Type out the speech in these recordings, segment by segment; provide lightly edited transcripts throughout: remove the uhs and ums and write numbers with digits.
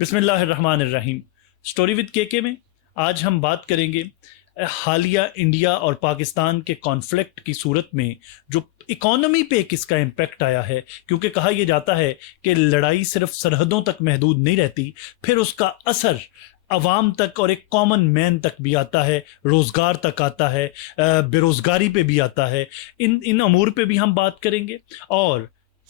بسم اللہ الرحمن الرحیم. اسٹوری ود کے میں آج ہم بات کریں گے حالیہ انڈیا اور پاکستان کے کانفلکٹ کی صورت میں جو اکانومی پہ کس کا امپیکٹ آیا ہے، کیونکہ کہا یہ جاتا ہے کہ لڑائی صرف سرحدوں تک محدود نہیں رہتی، پھر اس کا اثر عوام تک اور ایک کامن مین تک بھی آتا ہے، روزگار تک آتا ہے، بے روزگاری پہ بھی آتا ہے. ان امور پہ بھی ہم بات کریں گے، اور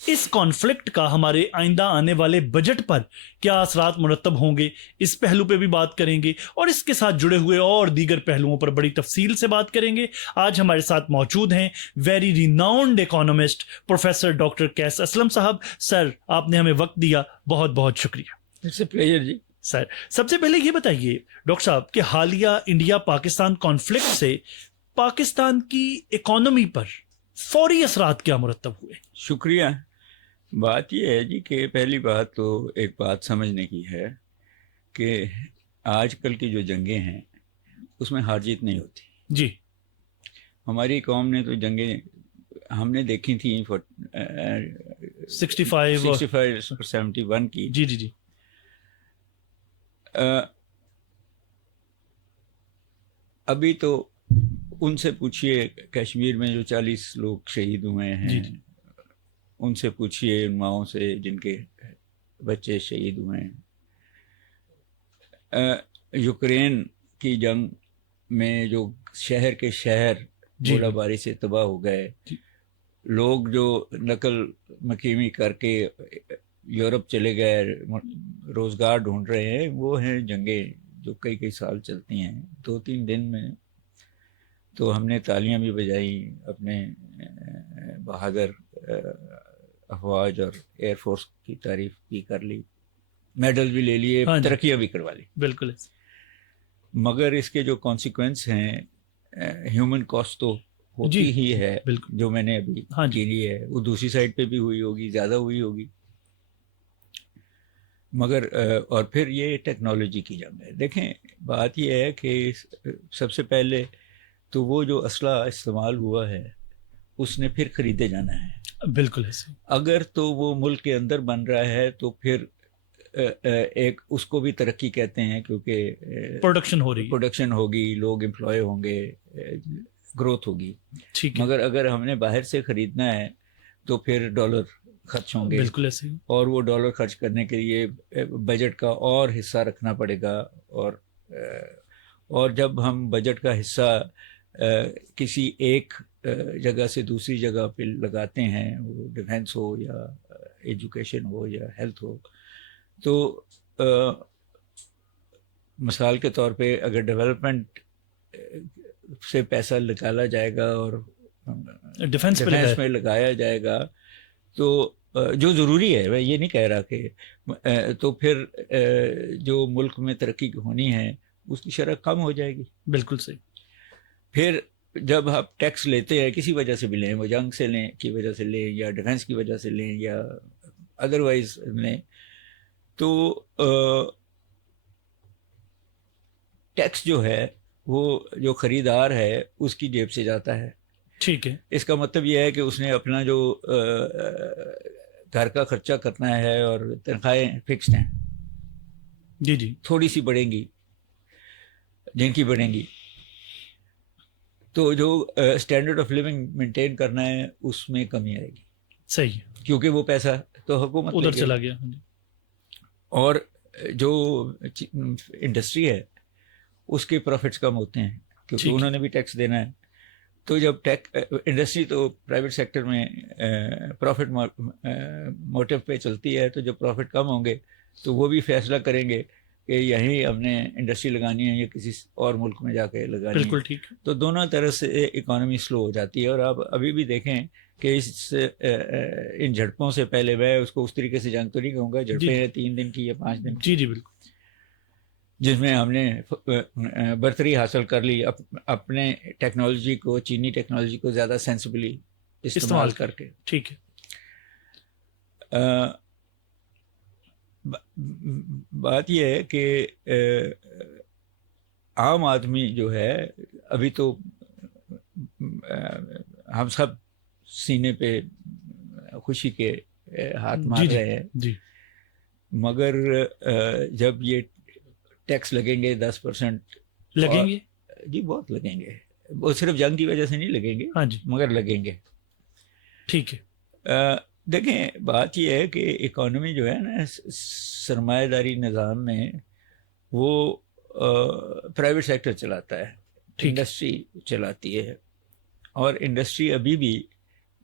اس کانفلکٹ کا ہمارے آئندہ آنے والے بجٹ پر کیا اثرات مرتب ہوں گے، اس پہلو پہ بھی بات کریں گے، اور اس کے ساتھ جڑے ہوئے اور دیگر پہلوؤں پر بڑی تفصیل سے بات کریں گے. آج ہمارے ساتھ موجود ہیں very renowned economist professor doctor Qais Aslam صاحب. سر، آپ نے ہمیں وقت دیا، بہت بہت شکریہ. اٹس اے پلیجر جی. سر، سب سے پہلے یہ بتائیے ڈاکٹر صاحب کہ حالیہ انڈیا پاکستان کانفلکٹ سے پاکستان کی اکانومی پر فوری اثرات کیا مرتب ہوئے؟ شکریہ. بات یہ ہے جی کہ پہلی بات تو ایک بات سمجھنے کی ہے کہ آج کل کی جو جنگیں ہیں اس میں ہار جیت نہیں ہوتی. جی. ہماری قوم نے تو جنگیں ہم نے دیکھی تھیں 65 اور 71 کی. جی جی جی. ابھی تو ان سے پوچھئے کشمیر میں جو 40 لوگ شہید ہوئے ہیں، جی جی. ان سے پوچھئے ان ماؤں سے جن کے بچے شہید ہوئے ہیں. یوکرین کی جنگ میں جو شہر کے شہر گولہ باری سے تباہ ہو گئے، لوگ جو نقل مکیمی کر کے یورپ چلے گئے روزگار ڈھونڈ رہے ہیں، وہ ہیں جنگیں جو کئی سال چلتی ہیں. 2-3 دن میں تو ہم نے تالیاں بھی بجائی، اپنے بہادر افواج اور ایئر فورس کی تعریف بھی کر لی، میڈل بھی لے لیے، ترقیاں بھی کروا لی. بالکل. مگر اس کے جو کانسیکوینس ہیں، ہیومن کاسٹ تو ہوتی ہی ہے، جو میں نے ابھی کی لی ہے وہ دوسری سائڈ پہ بھی ہوئی ہوگی، زیادہ ہوئی ہوگی. مگر اور پھر یہ ٹیکنالوجی کی جنگ ہے. دیکھیں، بات یہ ہے کہ سب سے پہلے تو وہ جو اسلحہ استعمال ہوا ہے اس نے پھر خریدے جانا ہے. بالکل ایسے. اگر تو وہ ملک کے اندر بن رہا ہے تو پھر ایک اس کو بھی ترقی کہتے ہیں، کیونکہ پروڈکشن ہوگی، لوگ امپلائے ہوں گے، گروتھ ہوگی. مگر اگر ہم نے باہر سے خریدنا ہے تو پھر ڈالر خرچ ہوں گے. بالکل ایسے. اور وہ ڈالر خرچ کرنے کے لیے بجٹ کا اور حصہ رکھنا پڑے گا. اور جب ہم بجٹ کا حصہ کسی ایک جگہ سے دوسری جگہ پہ لگاتے ہیں، وہ ڈیفینس ہو یا ایجوکیشن ہو یا ہیلتھ ہو، تو مثال کے طور پہ اگر ڈیولپمنٹ سے پیسہ نکالا جائے گا اور ڈیفینس میں لگایا جائے گا تو جو ضروری ہے، میں یہ نہیں کہہ رہا کہ تو پھر جو ملک میں ترقی ہونی ہے اس کی شرح کم ہو جائے گی. بالکل صحیح. پھر جب آپ ٹیکس لیتے ہیں کسی وجہ سے بھی لیں، وہ جنگ سے لیں کی وجہ سے لیں یا ڈیفینس کی وجہ سے لیں یا ادروائز لیں، تو ٹیکس جو ہے وہ جو خریدار ہے اس کی جیب سے جاتا ہے. ٹھیک ہے. اس کا مطلب یہ ہے کہ اس نے اپنا جو گھر کا خرچہ کرنا ہے، اور تنخواہیں فکسڈ ہیں. جی جی. تھوڑی سی بڑھیں گی، جن کی بڑھیں گی، تو جو اسٹینڈرڈ آف لیونگ مینٹین کرنا ہے اس میں کمی آئے گی. صحیح. کیونکہ وہ پیسہ تو حکومت ادھر چلا گیا. اور جو انڈسٹری ہے اس کے پروفٹس کم ہوتے ہیں، کیونکہ انہوں نے بھی ٹیکس دینا ہے. تو جب انڈسٹری تو پرائیویٹ سیکٹر میں پروفٹ موٹیو پہ چلتی ہے، تو جب پروفٹ کم ہوں گے تو وہ بھی فیصلہ کریں گے کہ یہیں ہم نے انڈسٹری لگانی ہے یا کسی اور ملک میں جا کے لگانی ہے. بالکل ٹھیک. تو دونوں طرح سے اکانومی سلو ہو جاتی ہے. اور آپ ابھی بھی دیکھیں کہ ان جھڑپوں سے پہلے، میں اس کو اس طریقے سے جنگ تو نہیں کہوں گا، جھڑپیں 3 دن کی یا 5 دن کی. جی جی بالکل. جس میں ہم نے برتری حاصل کر لی اپنے ٹیکنالوجی کو، چینی ٹیکنالوجی کو زیادہ سینسبلی استعمال کر کے. ٹھیک ہے. بات یہ ہے کہ عام آدمی جو ہے، ابھی تو ہم سب سینے پہ خوشی کے ہاتھ مار رہے ہیں. جی. مگر جب یہ ٹیکس لگیں گے 10%. لگیں گے جی بہت لگیں گے, وہ صرف جنگ کی وجہ سے نہیں لگیں گے. ہاں جی مگر لگیں گے. ٹھیک ہے. دیکھیں بات یہ ہے کہ اکانومی جو ہے نا سرمایہ داری نظام میں وہ پرائیویٹ سیکٹر چلاتا ہے, انڈسٹری چلاتی ہے, اور انڈسٹری ابھی بھی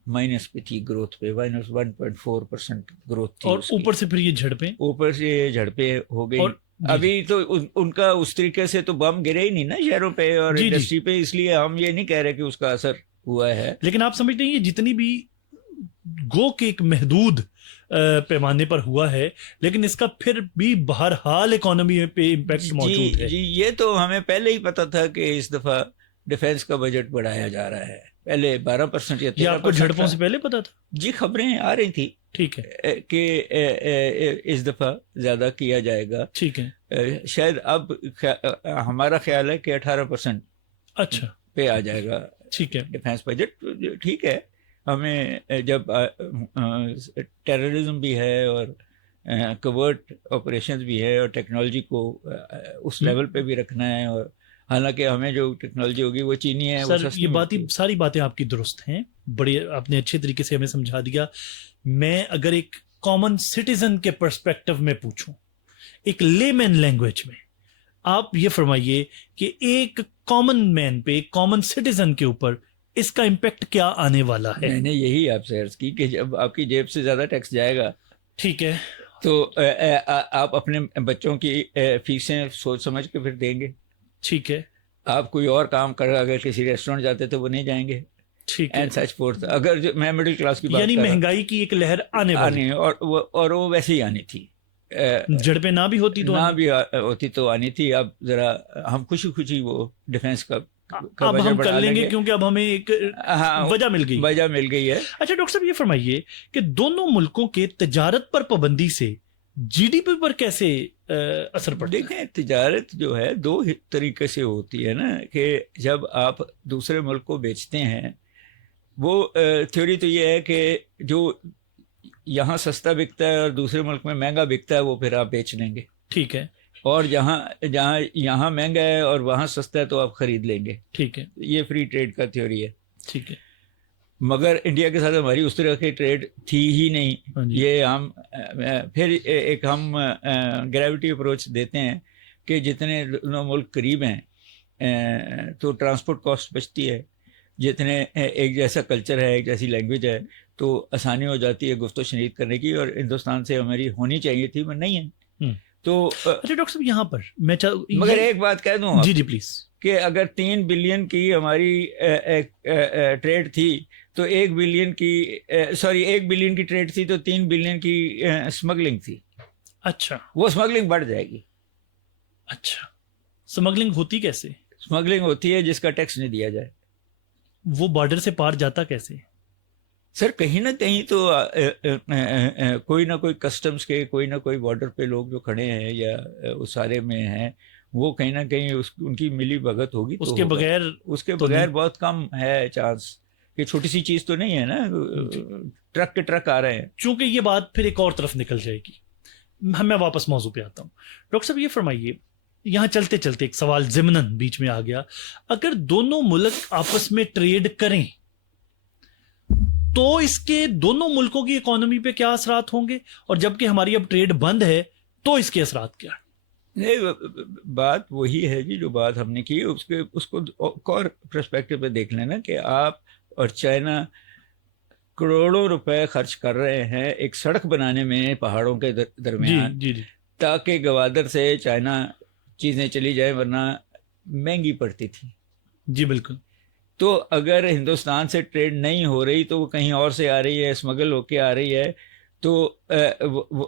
مائنس پہ تھی گروتھ پہ, -1.4% گروتھ تھی. اور اوپر سے پھر یہ جھڑپیں, اوپر سے یہ جھڑپیں ہو گئی. ابھی تو ان کا اس طریقے سے تو بم گرے ہی نہیں نا شہروں پہ اور انڈسٹری پہ, اس لیے ہم یہ نہیں کہہ رہے کہ اس کا اثر ہوا ہے. لیکن آپ سمجھتے ہیں یہ جتنی بھی گو کہ ایک محدود پیمانے پر ہوا ہے, لیکن اس کا پھر بھی بہرحال اکانومی پہ امپیکٹ موجود ہے. جی یہ تو ہمیں پہلے ہی پتا تھا کہ اس دفعہ ڈیفینس کا بجٹ بڑھایا جا رہا ہے. پہلے 12% یا 13%. یہ آپ کو جھڑپوں سے پہلے پتا تھا؟ جی خبریں آ رہی تھی. ٹھیک ہے. کہ اس دفعہ زیادہ کیا جائے گا. ٹھیک ہے. شاید اب ہمارا خیال ہے کہ 18% اچھا پہ آ جائے گا. ٹھیک ہے. ڈیفینس بجٹ ٹھیک ہے. ہمیں جب ٹیررزم بھی ہے اور کورٹ آپریشنز بھی ہے اور ٹیکنالوجی کو اس لیول پہ بھی رکھنا ہے, اور حالانکہ ہمیں جو ٹیکنالوجی ہوگی وہ چینی ہے. سر یہ باتیں ساری باتیں آپ کی درست ہیں, بڑے آپ نے اچھے طریقے سے ہمیں سمجھا دیا. میں اگر ایک کامن سٹیزن کے پرسپیکٹو میں پوچھوں, ایک لے مین لینگویج میں, آپ یہ فرمائیے کہ ایک کامن مین پہ, ایک کامن سٹیزن کے اوپر اس کا امپیکٹ کیا آنے والا ہے؟ میں نے یہی آپ سے عرض کی کہ جب آپ کی جیب سے زیادہ ٹیکس جائے گا, ٹھیک ہے, تو آپ اپنے بچوں کی فیسیں سوچ سمجھ کے پھر دیں گے. ٹھیک ہے. آپ کوئی اور کام کر اگر کسی ریسٹورینٹ جاتے تو وہ نہیں جائیں گے. ٹھیک ہے. And so forth. اگر جو میں مڈل کلاس کی بات یعنی مہنگائی کی ایک لہر آنے والی, اور وہ ویسے ہی آنی تھی. جھڑپیں نہ بھی ہوتی تو نہ بھی ہوتی تو آنی تھی. اب ذرا ہم خوشی خوشی وہ ڈیفینس کا اب ہم کر لیں گے کیونکہ اب ہمیں ایک وجہ مل گئی ہے. اچھا ڈاکٹر صاحب یہ فرمائیے کہ دونوں ملکوں کے تجارت پر پابندی سے جی ڈی پی پر کیسے اثر پڑتا ہے؟ دیکھیں تجارت جو ہے دو طریقے سے ہوتی ہے نا, کہ جب آپ دوسرے ملک کو بیچتے ہیں, وہ تھیوری تو یہ ہے کہ جو یہاں سستا بکتا ہے اور دوسرے ملک میں مہنگا بکتا ہے وہ پھر آپ بیچ لیں گے. ٹھیک ہے. اور جہاں یہاں مہنگا ہے اور وہاں سستا ہے تو آپ خرید لیں گے. ٹھیک ہے. یہ فری ٹریڈ کا تھیوری ہے. ٹھیک ہے. مگر انڈیا کے ساتھ ہماری اس طرح کی ٹریڈ تھی ہی نہیں. یہ ہم پھر ایک ہم گریویٹی اپروچ دیتے ہیں کہ جتنے دونوں ملک قریب ہیں تو ٹرانسپورٹ کاسٹ بچتی ہے, جتنے ایک جیسا کلچر ہے, ایک جیسی لینگویج ہے, تو آسانی ہو جاتی ہے گفت و شنید کرنے کی, اور ہندوستان سے ہماری ہونی چاہیے تھی مگر نہیں ہے. تو اچھا ڈاکٹر صاحب یہاں پر میں مگر ایک بات کہہ دوں, جی پلیز, کہ اگر 3 بلین کی ہماری ٹریڈ تھی تو 1 بلین کی ٹریڈ تھی تو 3 بلین کی اسمگلنگ تھی. اچھا, وہ اسمگلنگ بڑھ جائے گی. اچھا, اسمگلنگ ہوتی کیسے؟ اسمگلنگ ہوتی ہے جس کا ٹیکس نہیں دیا جائے. وہ بارڈر سے پار جاتا کیسے؟ سر کہیں نہ کہیں تو کوئی نہ کوئی کسٹمز کے کوئی نہ کوئی بارڈر پہ لوگ جو کھڑے ہیں یا اس سارے میں ہیں, وہ کہیں نہ کہیں ان کی ملی بھگت ہوگی. اس کے بغیر بہت کم ہے چانس, کہ چھوٹی سی چیز تو نہیں ہے نا, ٹرک کے ٹرک آ رہے ہیں. چونکہ یہ بات پھر ایک اور طرف نکل جائے گی. میں واپس موضوع پہ آتا ہوں. ڈاکٹر صاحب یہ فرمائیے, یہاں چلتے چلتے ایک سوال ضمناً بیچ میں آ گیا, اگر دونوں ملک آپس میں ٹریڈ کریں تو اس کے دونوں ملکوں کی اکانومی پہ کیا اثرات ہوں گے, اور جبکہ ہماری اب ٹریڈ بند ہے تو اس کے اثرات کیا؟ نہیں, بات وہی ہے جی جو بات ہم نے کی, اس کو اور پرسپیکٹو پہ دیکھ لینا کہ آپ اور چائنا کروڑوں روپے خرچ کر رہے ہیں ایک سڑک بنانے میں پہاڑوں کے درمیان, جی جی, تاکہ گوادر سے چائنا چیزیں چلی جائیں, ورنہ مہنگی پڑتی تھی. جی بالکل. تو اگر ہندوستان سے ٹریڈ نہیں ہو رہی تو وہ کہیں اور سے آ رہی ہے, اسمگل ہو کے آ رہی ہے, تو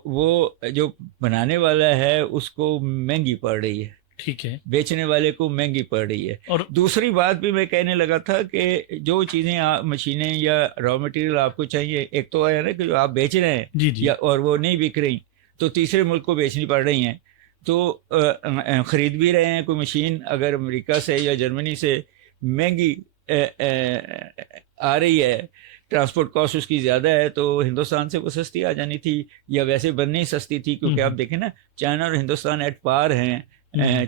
وہ جو بنانے والا ہے اس کو مہنگی پڑ رہی ہے. ٹھیک ہے. بیچنے والے کو مہنگی پڑ رہی ہے. اور دوسری بات بھی میں کہنے لگا تھا کہ جو چیزیں مشینیں یا را مٹیریل آپ کو چاہیے, ایک تو ہے نا کہ جو آپ بیچ رہے ہیں جی جی, اور وہ نہیں بک رہی تو تیسرے ملک کو بیچنی پڑ رہی ہیں, تو خرید بھی رہے ہیں. کوئی مشین اگر امریکہ سے یا جرمنی سے مہنگی آ رہی ہے ٹرانسپورٹ کاسٹ اس کی زیادہ ہے تو ہندوستان سے وہ سستی آ جانی تھی، یا ویسے بننی سستی تھی، کیونکہ آپ دیکھیں نا چائنا اور ہندوستان ایٹ پار ہیں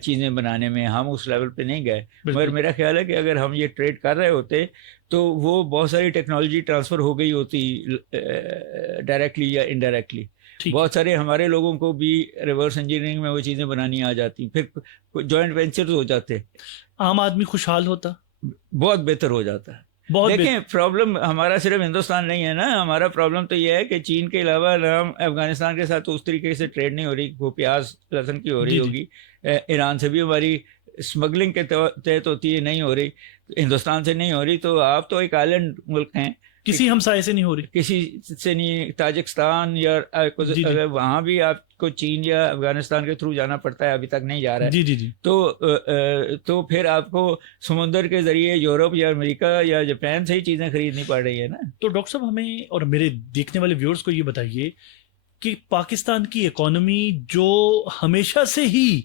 چیزیں بنانے میں، ہم اس لیول پہ نہیں گئے. مگر میرا خیال ہے کہ اگر ہم یہ ٹریڈ کر رہے ہوتے تو وہ بہت ساری ٹیکنالوجی ٹرانسفر ہو گئی ہوتی ڈائریکٹلی یا انڈائریکٹلی. بہت سارے ہمارے لوگوں کو بھی ریورس انجینئرنگ میں وہ چیزیں بنانی آ جاتی، پھر جوائنٹ وینچرز ہو جاتے، عام آدمی خوشحال ہوتا، بہت بہتر ہو جاتا ہے. دیکھیں پرابلم ہمارا صرف ہندوستان نہیں ہے نا، ہمارا پرابلم تو یہ ہے کہ چین کے علاوہ ہم افغانستان کے ساتھ تو اس طریقے سے ٹریڈ نہیں ہو رہی، وہ پیاز لہسن کی ہو رہی ہوگی، ایران سے بھی ہماری اسمگلنگ کے تحت ہوتی ہے، نہیں ہو رہی، ہندوستان سے نہیں ہو رہی. تو آپ تو ایک آئلینڈ ملک ہیں، کسی ہمسائے سے نہیں ہو رہی، کسی سے نہیں. تاجکستان یا وہاں بھی آپ کو چین یا افغانستان کے تھرو جانا پڑتا ہے، ابھی تک نہیں جا رہا ہے. تو پھر آپ کو سمندر کے ذریعے یورپ یا امریکہ یا جاپان سے ہی چیزیں خریدنی پڑ رہی ہے نا. تو ڈاکٹر صاحب ہمیں اور میرے دیکھنے والے ویورز کو یہ بتائیے کہ پاکستان کی اکانومی جو ہمیشہ سے ہی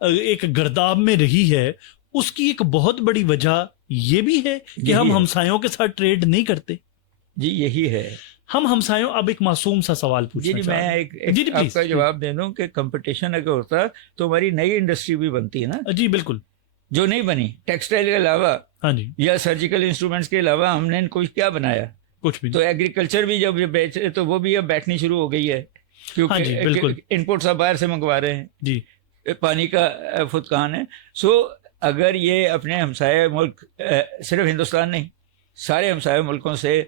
ایک گرداب میں رہی ہے، اس کی ایک بہت بڑی وجہ یہ بھی ہے کہ ہم ہمسایوں کے ساتھ ٹریڈ نہیں کرتے. جی یہی ہے. ہم ہمسایوں، اب ایک معصوم سا سوال پوچھنا میں آپ کا جواب دے دوں کہ کمپٹیشن اگر ہوتا تو ہماری نئی انڈسٹری بھی بنتی ہے نا. جی بالکل، جو نہیں بنی. ٹیکسٹائل کے علاوہ ہاں جی یا سرجیکل انسٹرومنٹس کے علاوہ ہم نے کوئی کیا بنایا؟ کچھ بھی. تو ایگریکلچر بھی جب بیچے تو وہ بھی اب بیٹھنی شروع ہو گئی ہے، کیونکہ انپوٹس آپ باہر سے منگوا رہے ہیں. جی پانی کا فتقان ہے. سو اگر یہ اپنے ہمسائے ملک، صرف ہندوستان نہیں، سارے ہمسائے ملکوں سے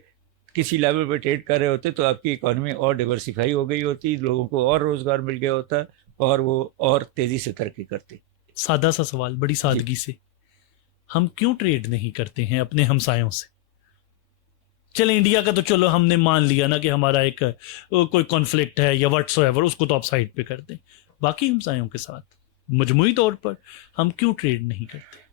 کسی لیول پہ ٹریڈ کر رہے ہوتے تو آپ کی اکانومی اور ڈیورسیفائی ہو گئی ہوتی، لوگوں کو اور روزگار مل گیا ہوتا اور وہ اور تیزی سے ترقی کرتے. سادہ سا سوال، بڑی سادگی سے، ہم کیوں ٹریڈ نہیں کرتے ہیں اپنے ہمسایوں سے؟ چلے انڈیا کا تو چلو ہم نے مان لیا نا کہ ہمارا ایک کوئی کانفلکٹ ہے یا واٹس ایور، اس کو تو آپ سائڈ پہ کر دیں. باقی ہمسایوں کے ساتھ مجموعی طور پر ہم کیوں ٹریڈ نہیں کرتے؟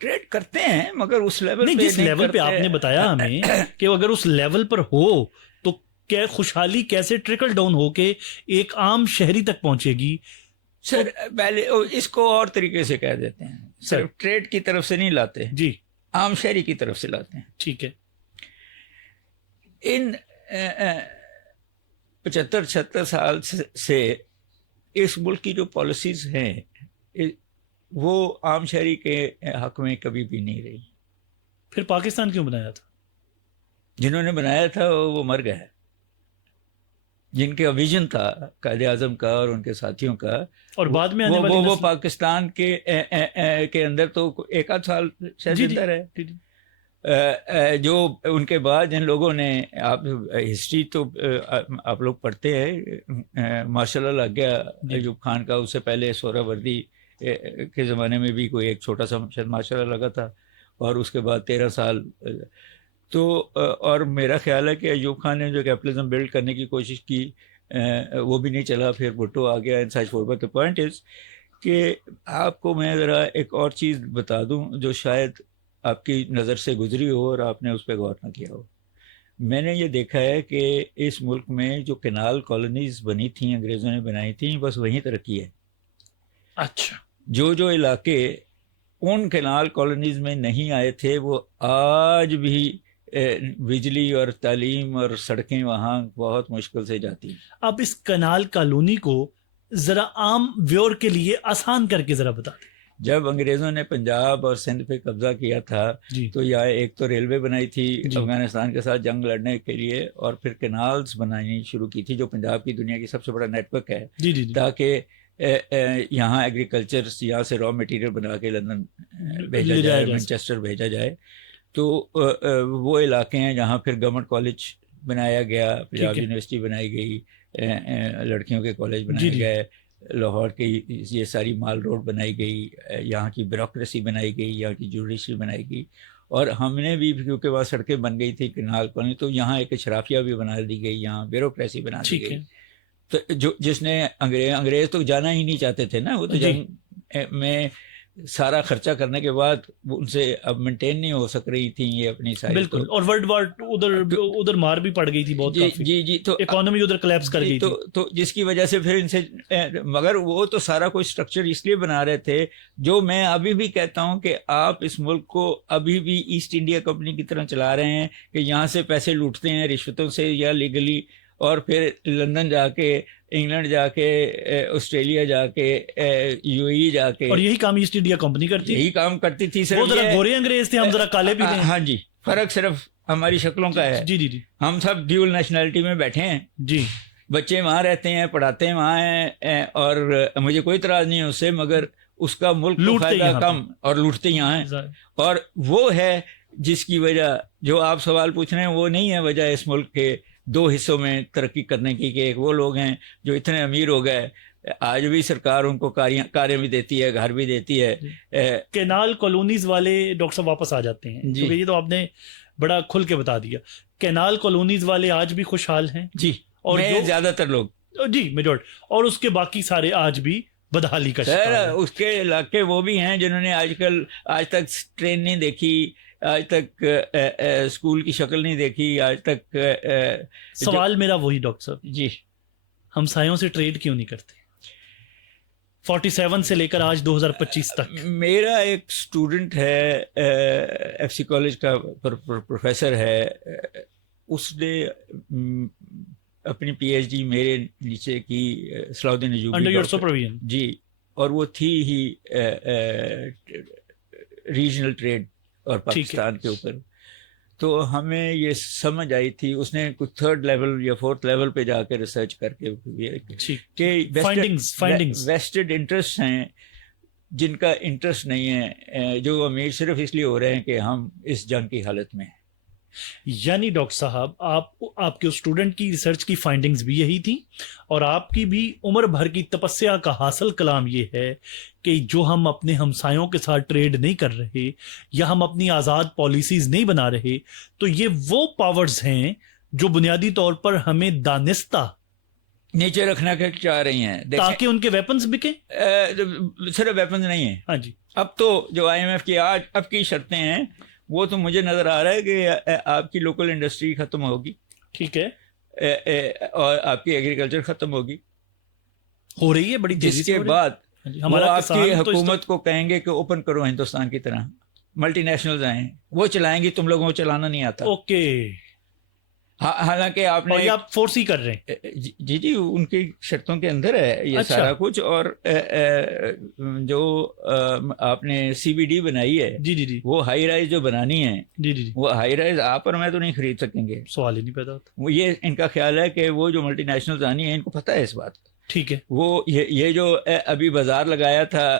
ٹریڈ کرتے ہیں مگر اس لیول نہیں، جس لیول پہ آپ نے بتایا ہمیں کہ اگر اس لیول پر ہو تو کیا خوشحالی کیسے ٹرکل ڈاؤن ہو کے ایک عام شہری تک پہنچے گی؟ سر پہلے اس کو اور طریقے سے کہہ دیتے ہیں، صرف ٹریڈ کی طرف سے نہیں لاتے، جی عام شہری کی طرف سے لاتے ہیں. ٹھیک ہے. ان 75-76 سال سے اس ملک کی جو پالیسیز ہیں وہ عام شہری کے حق میں کبھی بھی نہیں رہی. پھر پاکستان کیوں بنایا تھا؟ جنہوں نے بنایا تھا وہ مر گئے، جن کا ویژن تھا قائد اعظم کا اور ان کے ساتھیوں کا، اور بعد میں آنے والی وہ پاکستان کے اندر تو ایک آدھ سال شاید زندہ رہے. جو ان کے بعد جن لوگوں نے، آپ ہسٹری تو آپ لوگ پڑھتے ہیں، مارشل لا لگ گیا ایوب خان کا، اس سے پہلے سہرا وردی کے زمانے میں بھی کوئی ایک چھوٹا سا مارشل لا لگا تھا، اور اس کے بعد 13 سال. تو اور میرا خیال ہے کہ ایوب خان نے جو کیپٹلزم بلڈ کرنے کی کوشش کی وہ بھی نہیں چلا، پھر بھٹو آ گیا. ان سچ فور. بٹ دی پوائنٹ از کہ آپ کو میں ذرا ایک اور چیز بتا دوں جو شاید آپ کی نظر سے گزری ہو اور آپ نے اس پہ غور نہ کیا ہو. میں نے یہ دیکھا ہے کہ اس ملک میں جو کینال کالونیز بنی تھیں، انگریزوں نے بنائی تھیں، بس وہیں ترقی ہے. اچھا. جو علاقے ان کینال کالونیز میں نہیں آئے تھے وہ آج بھی بجلی اور تعلیم اور سڑکیں وہاں بہت مشکل سے جاتی ہیں. آپ اس کینال کالونی کو ذرا عام ویور کے لیے آسان کر کے ذرا بتا دیں. جب انگریزوں نے پنجاب اور سندھ پہ قبضہ کیا تھا تو یہاں ایک تو ریلوے بنائی تھی افغانستان کے ساتھ جنگ لڑنے کے لیے، اور پھر کینالز بنانی شروع کی تھی جو پنجاب کی دنیا کی سب سے بڑا نیٹ ورک ہے، تاکہ یہاں ایگریکلچر، یہاں سے را مٹیریل بنا کے لندن بھیجا جائے، مینچسٹر بھیجا جائے. تو وہ علاقے ہیں جہاں پھر گورنمنٹ کالج بنایا گیا، پنجاب یونیورسٹی بنائی گئی، لڑکیوں کے کالج بنائے گئے، لاہور کی یہ ساری مال روڈ بنائی گئی، یہاں کی بیوروکریسی بنائی گئی، یہاں کی جوڈیشری بنائی گئی. اور ہم نے بھی کیونکہ وہاں سڑکیں بن گئی تھی کینال کالونی، تو یہاں ایک اشرافیہ بھی بنا دی گئی، یہاں بیوروکریسی بنا دی گئی. تو جس نے انگریز تو جانا ہی نہیں چاہتے تھے نا، وہ تو جنگ میں سارا خرچہ کرنے کے بعد ان سے اب مینٹین نہیں ہو سک رہی تھیں یہ اپنی ساری. بالکل. اور ورلڈ وار ادھر مار بھی پڑ گئی تھی بہت. جی تو اکانومی ادھر کلیپس کر گئی تھی, تو جس کی وجہ سے پھر ان سے, مگر وہ تو سارا کوئی اسٹرکچر اس لیے بنا رہے تھے, جو میں ابھی بھی کہتا ہوں کہ آپ اس ملک کو ابھی بھی ایسٹ انڈیا کمپنی کی طرح چلا رہے ہیں, کہ یہاں سے پیسے لوٹتے ہیں رشوتوں سے یا لیگلی, اور پھر لندن جا کے, انگلینڈ جا کے, آسٹریلیا جا کے, یو اے ای جا کے, اور یہی کام ایسٹ انڈیا کمپنی کرتی, یہی کام کرتی تھی. وہ ذرا گورے انگریز تھے, ہم ذرا کالے بھی تھے. ہاں جی, فرق صرف ہماری شکلوں کا ہے. جی جی جی, ہم سب ڈیول نیشنلٹی میں بیٹھے ہیں جی, بچے وہاں رہتے ہیں, پڑھاتے ہیں وہاں ہیں, اور مجھے کوئی اعتراض نہیں ہے اس سے, مگر اس کا ملک کو فائدہ کم اور لوٹتے یہاں ہیں. اور وہ ہے جس کی وجہ, جو آپ سوال پوچھ رہے ہیں وہ نہیں ہے وجہ اس ملک کے دو حصوں میں ترقی کرنے کی, کہ ایک وہ لوگ ہیں جو اتنے امیر ہو گئے, آج بھی سرکار ان کو کاریں بھی دیتی ہے, گھر بھی دیتی ہے. کینال کالونیز والے ڈاکٹر صاحب واپس آ جاتے ہیں, کیونکہ یہ تو آپ نے بڑا کھل کے بتا دیا. کینال کالونیز والے آج بھی خوشحال ہیں جی, اور زیادہ تر لوگ, جی میجورٹی, اور اس کے باقی سارے آج بھی بدحالی کا شکار ہیں. اس کے علاقے وہ بھی ہیں جنہوں نے آج تک ٹرین نہیں دیکھی, آج تک اسکول کی شکل نہیں دیکھی, آج تک. سوال میرا وہی ڈاکٹر صاحب جی, ہمسایوں سے ٹریڈ کیوں نہیں کرتے 47 سے لے کر آج 2025 تک؟ میرا ایک اسٹوڈنٹ ہے, ایف سی کالج کا پروفیسر ہے, اس نے اپنی پی ایچ ڈی میرے نیچے کی, صلاح الدین ایوبی, انڈر یور سپرویژن. جی, اور وہ تھی ہی ریجنل ٹریڈ اور پاکستان کے اوپر. تو ہمیں یہ سمجھ آئی تھی, اس نے کچھ 3rd لیول یا 4th لیول پہ جا کے ریسرچ کر کے کہ ویسٹڈ انٹرسٹ ہیں جن کا انٹرسٹ نہیں ہے, جو امیر صرف اس لیے ہو رہے ہیں کہ ہم اس جنگ کی حالت میں ہیں. یعنی ڈاکٹر صاحب آپ کے اسٹوڈنٹ کی ریسرچ کی فائنڈنگز بھی یہی تھی, اور آپ کی بھی عمر بھر کی تپسیا کا حاصل کلام یہ ہے کہ جو ہم اپنے ہمسایوں کے ساتھ ٹریڈ نہیں کر رہے یا ہم اپنی آزاد پالیسیز نہیں بنا رہے, تو یہ وہ پاورز ہیں جو بنیادی طور پر ہمیں دانستہ نیچے رکھنا چاہ رہی ہیں, تاکہ ان کے ویپنز بکیں. صرف ویپنز نہیں ہیں. ہاں جی, اب تو جو آئی ایم ایف کی اب کی شرطیں ہیں, وہ تو مجھے نظر آ رہا ہے کہ آپ کی لوکل انڈسٹری ختم ہوگی, ٹھیک ہے, اور آپ کی ایگریکلچر ختم ہوگی, ہو رہی ہے بڑی تیزی سے. جس کے بعد وہ آپ کی حکومت کو کہیں گے کہ اوپن کرو ہندوستان کی طرح, ملٹی نیشنلز آئیں, وہ چلائیں گی, تم لوگوں کو چلانا نہیں آتا. اوکے, حالانکہ آپ نے آپ فورس ہی کر رہے ہیں. جی ان کی شرطوں کے اندر ہے یہ سارا کچھ. اور جو آپ نے سی بی ڈی بنائی ہے, جی وہ ہائی رائز جو بنانی ہے, جی وہ ہائی رائز آپ اور میں تو نہیں خرید سکیں گے, سوال ہی نہیں پیدا ہوتا. وہ یہ ان کا خیال ہے کہ وہ جو ملٹی نیشنلز آنی ہیں ان کو پتہ ہے اس بات کا. ٹھیک ہے, وہ یہ جو ابھی بازار لگایا تھا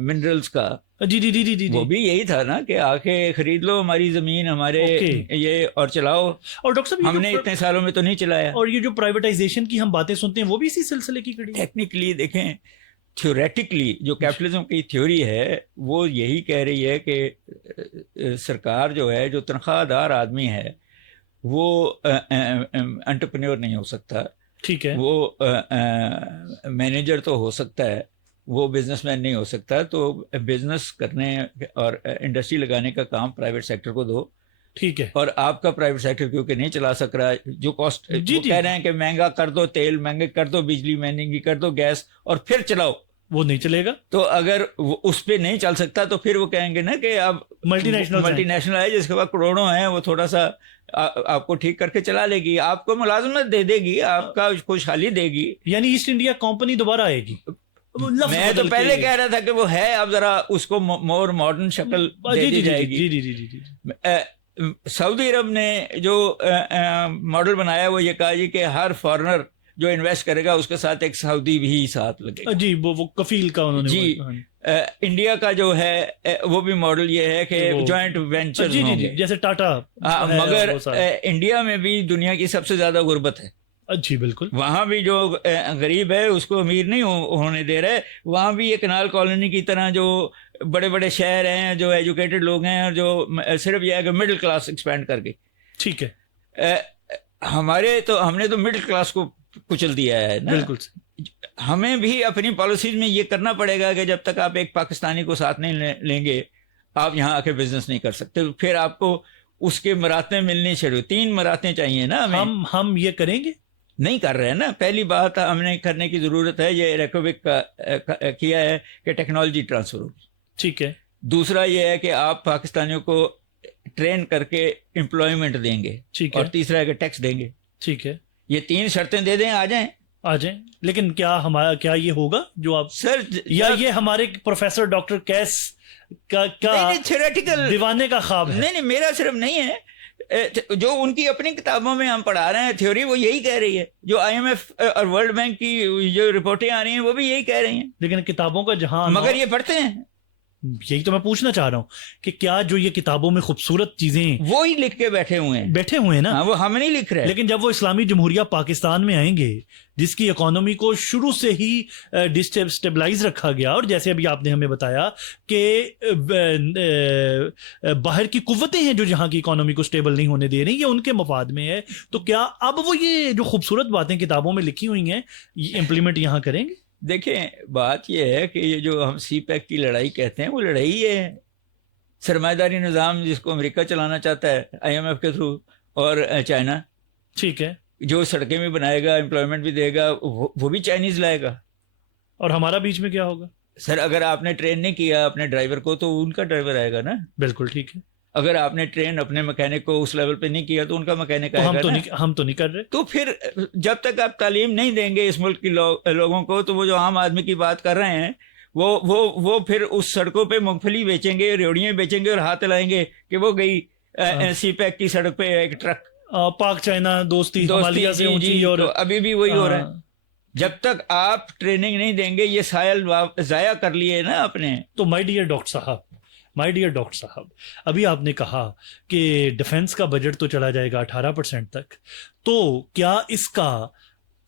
منرلز کا, جی وہ بھی یہی تھا نا کہ آ کے خرید لو ہماری زمین, ہمارے یہ, اور چلاؤ. اور ڈاکٹر صاحب ہم نے اتنے سالوں میں تو نہیں چلایا. اور یہ جو پرائیویٹائزیشن کی ہم باتیں سنتے ہیں وہ بھی اسی سلسلے کی کڑی. ٹیکنیکلی دیکھیں, تھیوریٹکلی جو کیپٹلزم کی تھیوری ہے وہ یہی کہہ رہی ہے کہ سرکار جو ہے, جو تنخواہ دار آدمی ہے, وہ انٹرپرینور نہیں ہو سکتا. ٹھیک ہے, وہ مینیجر تو ہو سکتا ہے, وہ بزنس مین نہیں ہو سکتا. تو بزنس کرنے اور انڈسٹری لگانے کا کام پرائیویٹ سیکٹر کو دو. ٹھیک ہے, اور آپ کا پرائیویٹ سیکٹر کیونکہ نہیں چلا سک رہا, جو کاسٹ کہہ رہے ہیں کہ مہنگا کر دو تیل, مہنگے کر دو بجلی, مہنگی کر دو گیس, اور پھر چلاؤ, وہ نہیں چلے گا. تو اگر اس پہ نہیں چل سکتا تو پھر وہ کہیں گے نا کہ اب ملٹی نیشنل ہے جس کے بعد کروڑوں ہیں, وہ تھوڑا سا آپ کو ٹھیک کر کے چلا لے گی, آپ کو ملازمت دے دے گی, آپ کا خوشحالی دے گی. یعنی ایسٹ انڈیا کمپنی دوبارہ آئے گی. میں تو پہلے کہہ رہا تھا کہ وہ ہے, اب ذرا اس کو مور ماڈرن شکل دے دی جائے گی. سعودی عرب نے جو ماڈل بنایا وہ یہ کہا جی کہ ہر فارنر جو انویسٹ کرے گا اس کے ساتھ ایک سعودی بھی ساتھ لگے گا. جی وہ کفیل کا انہوں نے. جی انڈیا کا جو ہے وہ بھی ماڈل یہ ہے کہ جوائنٹ وینچر, جیسے ٹاٹا. مگر انڈیا میں بھی دنیا کی سب سے زیادہ غربت ہے. جی بالکل, وہاں بھی جو غریب ہے اس کو امیر نہیں ہونے دے رہے. وہاں بھی یہ کنال کالونی کی طرح جو بڑے بڑے شہر ہیں, جو ایجوکیٹڈ لوگ ہیں, اور جو صرف یہ ہے کہ مڈل کلاس ایکسپینڈ کر کے. ٹھیک ہے, ہم نے تو مڈل کلاس کو کچل دیا ہے نا. بالکل, ہمیں بھی اپنی پالیسیز میں یہ کرنا پڑے گا کہ جب تک آپ ایک پاکستانی کو ساتھ نہیں لیں گے آپ یہاں آ کے بزنس نہیں کر سکتے. پھر آپ کو اس کے مراحل ملنی چاہیے. 3 مراحل چاہیے نا ہمیں. ہم یہ کریں گے؟ نہیں کر رہے ہیں نا. پہلی بات ہم نے کرنے کی ضرورت ہے, یہ ریکوبک کیا ہے کہ ٹیکنالوجی ٹرانسفر ہوگی. ٹھیک ہے. دوسرا یہ ہے کہ آپ پاکستانیوں کو ٹرین کر کے امپلائمنٹ دیں گے. ٹھیک ہے. اور تیسرا ہے کہ ٹیکس دیں گے. ٹھیک ہے. یہ 3 شرطیں دے دیں, آ جائیں. لیکن کیا یہ ہوگا جو آپ سر, یا یہ ہمارے پروفیسر ڈاکٹر کیس کا تھیوریٹیکل دیوانے کا خواب ہے؟ نہیں, میرا صرف نہیں ہے. جو ان کی اپنی کتابوں میں ہم پڑھا رہے ہیں تھیوری, وہ یہی کہہ رہی ہے. جو IMF اور ورلڈ بینک کی جو رپورٹیں آ رہی ہیں وہ بھی یہی کہہ رہی ہیں. لیکن کتابوں کا جہاں, مگر یہ پڑھتے ہیں. یہی تو میں پوچھنا چاہ رہا ہوں کہ کیا جو یہ کتابوں میں خوبصورت چیزیں وہی لکھ کے بیٹھے ہوئے ہیں نا, وہ ہم نہیں لکھ رہے. لیکن جب وہ اسلامی جمہوریہ پاکستان میں آئیں گے جس کی اکانومی کو شروع سے ہی ڈسٹیبلائز رکھا گیا, اور جیسے ابھی آپ نے ہمیں بتایا کہ باہر کی قوتیں ہیں جو جہاں کی اکانومی کو سٹیبل نہیں ہونے دے رہی, یہ ان کے مفاد میں ہے, تو کیا اب وہ یہ جو خوبصورت باتیں کتابوں میں لکھی ہوئی ہیں یہ امپلیمنٹ یہاں کریں گے؟ دیکھیں, بات یہ ہے کہ یہ جو ہم سی پیک کی لڑائی کہتے ہیں, وہ لڑائی یہ ہے سرمایہ داری نظام جس کو امریکہ چلانا چاہتا ہے IMF کے تھرو, اور چائنا. ٹھیک ہے. جو سڑکیں بھی بنائے گا, امپلائمنٹ بھی دے گا, وہ بھی چائنیز لائے گا. اور ہمارا بیچ میں کیا ہوگا؟ سر, اگر آپ نے ٹرین نہیں کیا اپنے ڈرائیور کو تو ان کا ڈرائیور آئے گا نا. بالکل ٹھیک ہے. اگر آپ نے ٹرین اپنے مکینک کو اس لیول پہ نہیں کیا تو ان کا مکینک آئے گا. ہم تو نہیں کر رہے. تو پھر جب تک آپ تعلیم نہیں دیں گے اس ملک کے لوگوں کو, تو وہ جو عام آدمی کی بات کر رہے ہیں وہ پھر اس سڑکوں پہ مونگ پھلی بیچیں گے, ریوڑیاں بیچیں گے اور ہاتھ لائیں گے کہ وہ گئی سی پیک کی سڑک پہ ایک ٹرک. پاک چائنا دوستی ہمالیہ سے اونچی, اور ابھی بھی وہی ہو رہا ہے. جب تک آپ ٹریننگ نہیں دیں گے, یہ سائل ضائع کر لیے نا اپنے. تو مائی ڈیئر ڈاکٹر صاحب, ابھی آپ نے کہا کہ ڈیفنس کا بجٹ تو چلا جائے گا 18% تک, تو کیا اس کا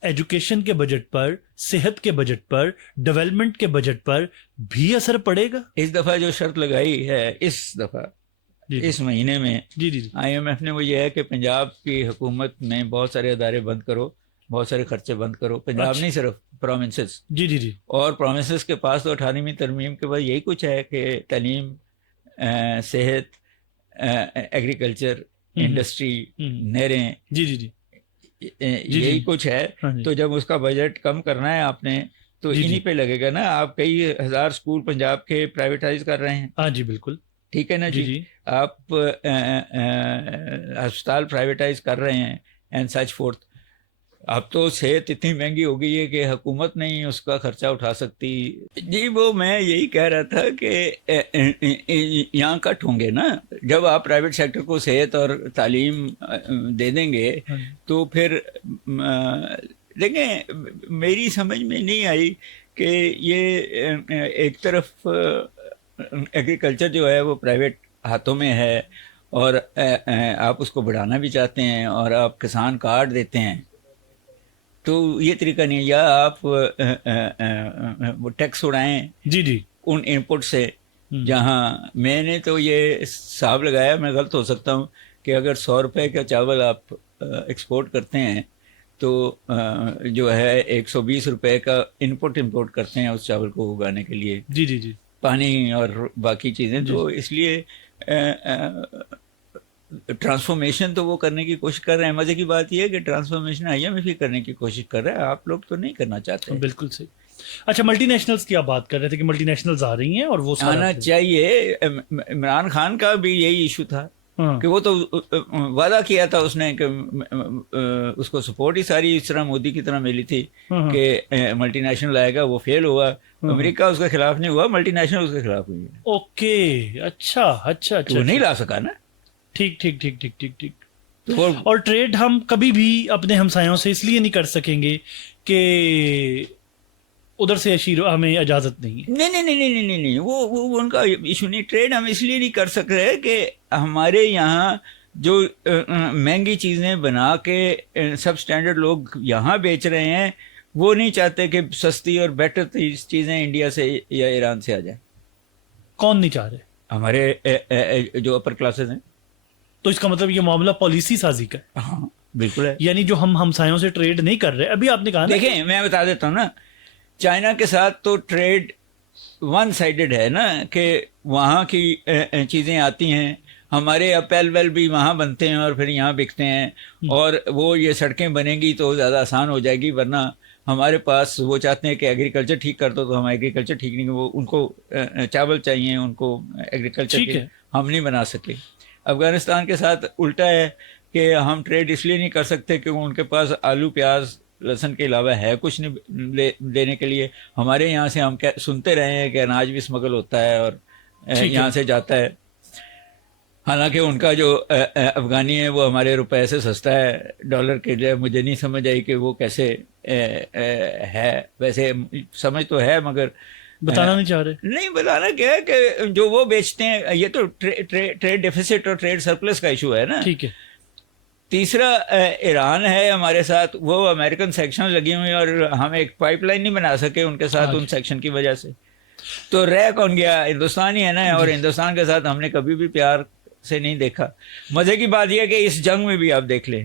ایجوکیشن کے بجٹ پر, صحت کے بجٹ پر, ڈیولپمنٹ کے بجٹ پر بھی اثر پڑے گا؟ اس دفعہ جو شرط لگائی ہے اس مہینے میں IMF نے, وہ یہ ہے کہ پنجاب کی حکومت میں بہت سارے ادارے بند کرو, بہت سارے خرچے بند کرو. پنجاب نہیں, صرف پروونسز. اور پروونسز کے پاس تو 18ویں ترمیم کے بعد یہی کچھ ہے کہ تعلیم, صحت, ایگریکلچر, انڈسٹری, نہریں, یہی کچھ ہے. تو جب اس کا بجٹ کم کرنا ہے آپ نے تو انہی پہ لگے گا نا. آپ کئی ہزار اسکول پنجاب کے پرائیویٹائز کر رہے ہیں. ہاں جی بالکل ٹھیک ہے نا جی. آپ ہسپتال پرائیویٹائز کر رہے ہیں اینڈ سچ فورتھ. اب تو صحت اتنی مہنگی ہو گئی ہے کہ حکومت نہیں اس کا خرچہ اٹھا سکتی. جی وہ میں یہی کہہ رہا تھا کہ یہاں کٹ ہوں گے نا. جب آپ پرائیویٹ سیکٹر کو صحت اور تعلیم دے دیں گے تو پھر دیکھیں, میری سمجھ میں نہیں آئی کہ یہ ایک طرف ایگریکلچر جو ہے وہ پرائیویٹ ہاتھوں میں ہے اور آپ اس کو بڑھانا بھی چاہتے ہیں اور آپ کسان کارڈ دیتے ہیں, تو یہ طریقہ نہیں ہے. یا آپ وہ ٹیکس اڑائیں ان انپٹ سے, جہاں میں نے تو یہ حساب لگایا, میں غلط ہو سکتا ہوں, کہ اگر 100 روپے کا چاول آپ ایکسپورٹ کرتے ہیں تو جو ہے 120 روپے کا انپٹ امپورٹ کرتے ہیں اس چاول کو اگانے کے لیے. پانی اور باقی چیزیں. تو اس لیے ٹرانسفارمیشن تو وہ کرنے کی کوشش کر رہے ہیں. مزے کی بات یہ ہے کہ ٹرانسفارمیشن IMF ہی کرنے کی کوشش کر رہا ہے, آپ لوگ تو نہیں کرنا چاہتے. بالکل صحیح. اچھا, ملٹی نیشنلز کی آپ بات کر رہے تھے کہ ملٹی نیشنلز آ رہی ہیں اور وہ آنا چاہیے. عمران خان کا بھی یہی ایشو تھا کہ وہ تو وعدہ کیا تھا اس نے کہ اس کو سپورٹ ہی ساری اس طرح مودی کی طرح ملی تھی کہ ملٹی نیشنل آئے گا. وہ فیل ہوا. امریکہ اس کے خلاف نہیں ہوا, ملٹی نیشنل اس کے خلاف ہوئی ہے. اوکے, اچھا وہ نہیں لا سکا نا. ٹھیک. اور ٹریڈ ہم کبھی بھی اپنے ہمسایوں سے اس لیے نہیں کر سکیں گے کہ ادھر سے ہمیں اجازت نہیں ہے. نہیں, وہ ان کا ایشو نہیں. ٹریڈ ہم اس لیے نہیں کر سک رہے کہ ہمارے یہاں جو مہنگی چیزیں بنا کے سب اسٹینڈرڈ لوگ یہاں بیچ رہے ہیں, وہ نہیں چاہتے کہ سستی اور بیٹر چیزیں انڈیا سے یا ایران سے آ جائیں. کون نہیں چاہ رہے؟ ہمارے جو اپر کلاسز ہیں. تو اس کا مطلب یہ معاملہ پالیسی سازی کا ہے. ہاں بالکل ہے. یعنی جو ہم ہمسایوں سے ٹریڈ نہیں کر رہے. ابھی آپ نے کہا دیکھیں, میں بتا دیتا ہوں نا چائنا کے ساتھ تو ٹریڈ ون سائیڈڈ ہے نا، کہ وہاں کی چیزیں آتی ہیں، ہمارے اپیل ویل بھی وہاں بنتے ہیں اور پھر یہاں بکتے ہیں، اور وہ یہ سڑکیں بنیں گی تو زیادہ آسان ہو جائے گی، ورنہ ہمارے پاس وہ چاہتے ہیں کہ ایگریکلچر ٹھیک کر دو، تو ہم ایگریکلچر ٹھیک نہیں، وہ ان کو چاول چاہیے، ان کو ایگریکلچر کے ہم نہیں بنا سکے۔ افغانستان کے ساتھ الٹا ہے کہ ہم ٹریڈ اس لیے نہیں کر سکتے کہ ان کے پاس آلو پیاز لہسن کے علاوہ ہے کچھ نہیں دینے کے لیے۔ ہمارے یہاں سے ہم سنتے رہے ہیں کہ اناج بھی اسمگل ہوتا ہے اور یہاں سے جاتا ہے، حالانکہ ان کا جو افغانی ہے وہ ہمارے روپے سے سستا ہے ڈالر کے لیے۔ مجھے نہیں سمجھ آئی کہ وہ کیسے ہے، ویسے سمجھ تو ہے مگر بتانا نہیں چاہ رہے۔ نہیں بتانا کیا ہے کہ جو وہ بیچتے ہیں، یہ تو ٹریڈ ڈیفیسٹ اور ٹریڈ سرپلس کا ایشو ہے نا۔ ٹھیک ہے۔ تیسرا ایران ہے ہمارے ساتھ، وہ امریکن سیکشن لگی ہوئی ہیں اور ہم ایک پائپ لائن نہیں بنا سکے ان کے ساتھ ان سیکشن کی وجہ سے، تو رہ کون گیا؟ ہندوستان ہی ہے نا، اور ہندوستان کے ساتھ ہم نے کبھی بھی پیار سے نہیں دیکھا۔ مزے کی بات یہ ہے کہ اس جنگ میں بھی آپ دیکھ لیں،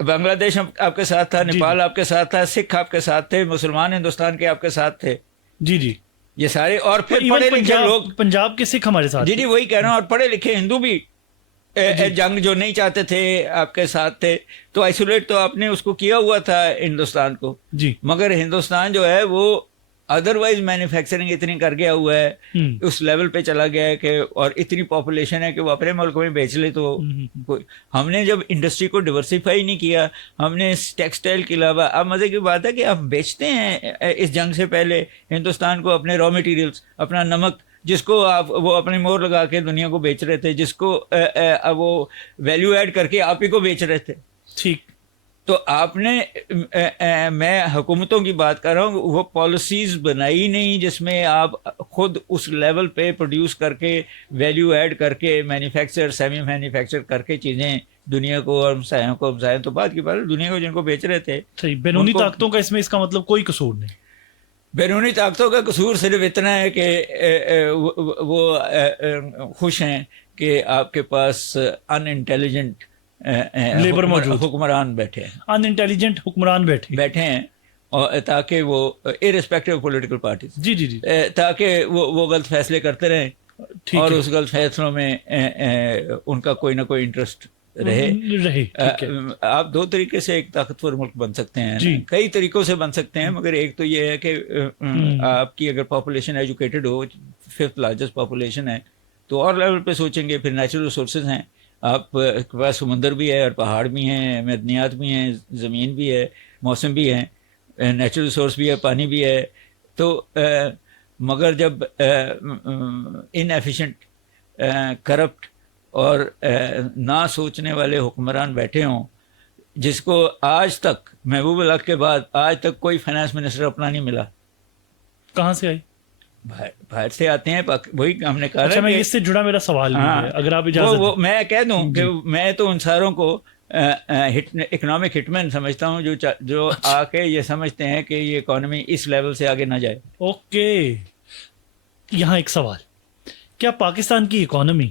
بنگلہ دیش آپ کے ساتھ تھا، نیپال آپ کے ساتھ تھا، سکھ آپ کے ساتھ تھے، مسلمان ہندوستان کے آپ کے ساتھ تھے، جی جی یہ سارے، اور پھر پڑھے لکھے لوگ، پنجاب کے سکھ ہمارے ساتھ، جی وہی کہہ رہا ہوں، اور پڑھے لکھے ہندو بھی جنگ جو نہیں چاہتے تھے آپ کے ساتھ تھے، تو آئسولیٹ تو آپ نے اس کو کیا ہوا تھا ہندوستان کو، جی مگر ہندوستان جو ہے وہ ادروائز مینوفیکچرنگ اتنی کر گیا ہوا ہے، اس لیول پہ چلا گیا ہے کہ، اور اتنی پاپولیشن ہے کہ وہ اپنے ملک میں بیچ لے تو ہم نے جب انڈسٹری کو ڈیورسیفائی نہیں کیا، ہم نے ٹیکسٹائل کے علاوہ، اب مزے کی بات ہے کہ آپ بیچتے ہیں اس جنگ سے پہلے ہندوستان کو اپنے را مٹیریلز، اپنا نمک، جس کو آپ وہ اپنی مور لگا کے دنیا کو بیچ رہے تھے، جس کو وہ ویلیو ایڈ کر کے آپ ہی کو بیچ رہے تھے۔ ٹھیک، تو آپ نے، میں حکومتوں کی بات کر رہا ہوں، وہ پالیسیز بنائی نہیں جس میں آپ خود اس لیول پہ پروڈیوس کر کے ویلیو ایڈ کر کے مینوفیکچر سیمی مینوفیکچر کر کے چیزیں دنیا کو اور ہمسایوں کو، ہمسایوں تو بات کی بات ہے، دنیا کو جن کو بیچ رہے تھے۔ بیرونی طاقتوں کا اس کا مطلب کوئی قصور نہیں؟ بیرونی طاقتوں کا قصور صرف اتنا ہے کہ وہ خوش ہیں کہ آپ کے پاس ان انٹیلیجنٹ لیبر موجود، حکمران بیٹھے ہیں، ان انٹیلیجنٹ حکمران بیٹھے ہیں، اور تاکہ وہ ارسپیکٹو پولیٹیکل پارٹیز، جی جی جی، تاکہ وہ غلط فیصلے کرتے رہیں، اور اس غلط فیصلوں میں ان کا کوئی نہ کوئی انٹرسٹ رہے۔ آپ دو طریقے سے ایک طاقتور ملک بن سکتے ہیں، کئی طریقوں سے بن سکتے ہیں، مگر ایک تو یہ ہے کہ آپ کی اگر پاپولیشن ایجوکیٹڈ ہو، 5th لارجسٹ پاپولیشن ہے، تو اور لیول پہ سوچیں گے۔ پھر نیچرل ریسورسز ہیں، آپ کے پاس سمندر بھی ہے اور پہاڑ بھی ہیں، معدنیات بھی ہیں، زمین بھی ہے، موسم بھی ہے، نیچرل ریسورس بھی ہے، پانی بھی ہے، تو مگر جب ان ایفیشینٹ، کرپٹ اور نہ سوچنے والے حکمران بیٹھے ہوں، جس کو آج تک محبوب اللہ کے بعد آج تک کوئی فائنانس منسٹر اپنا نہیں ملا۔ کہاں سے آئی؟ باہر سے آتے ہیں، وہی ہم نے کہا۔ اچھا، میں اس سے جڑا میرا سوال بھی ہے، اگر آپ اجازت میں کہہ دوں کہ میں تو ان ساروں کو اکنامک ہٹ مین سمجھتا ہوں، جو آ کے یہ سمجھتے ہیں کہ یہ اکانومی اس لیول سے آگے نہ جائے۔ اوکے، یہاں ایک سوال، کیا پاکستان کی اکانومی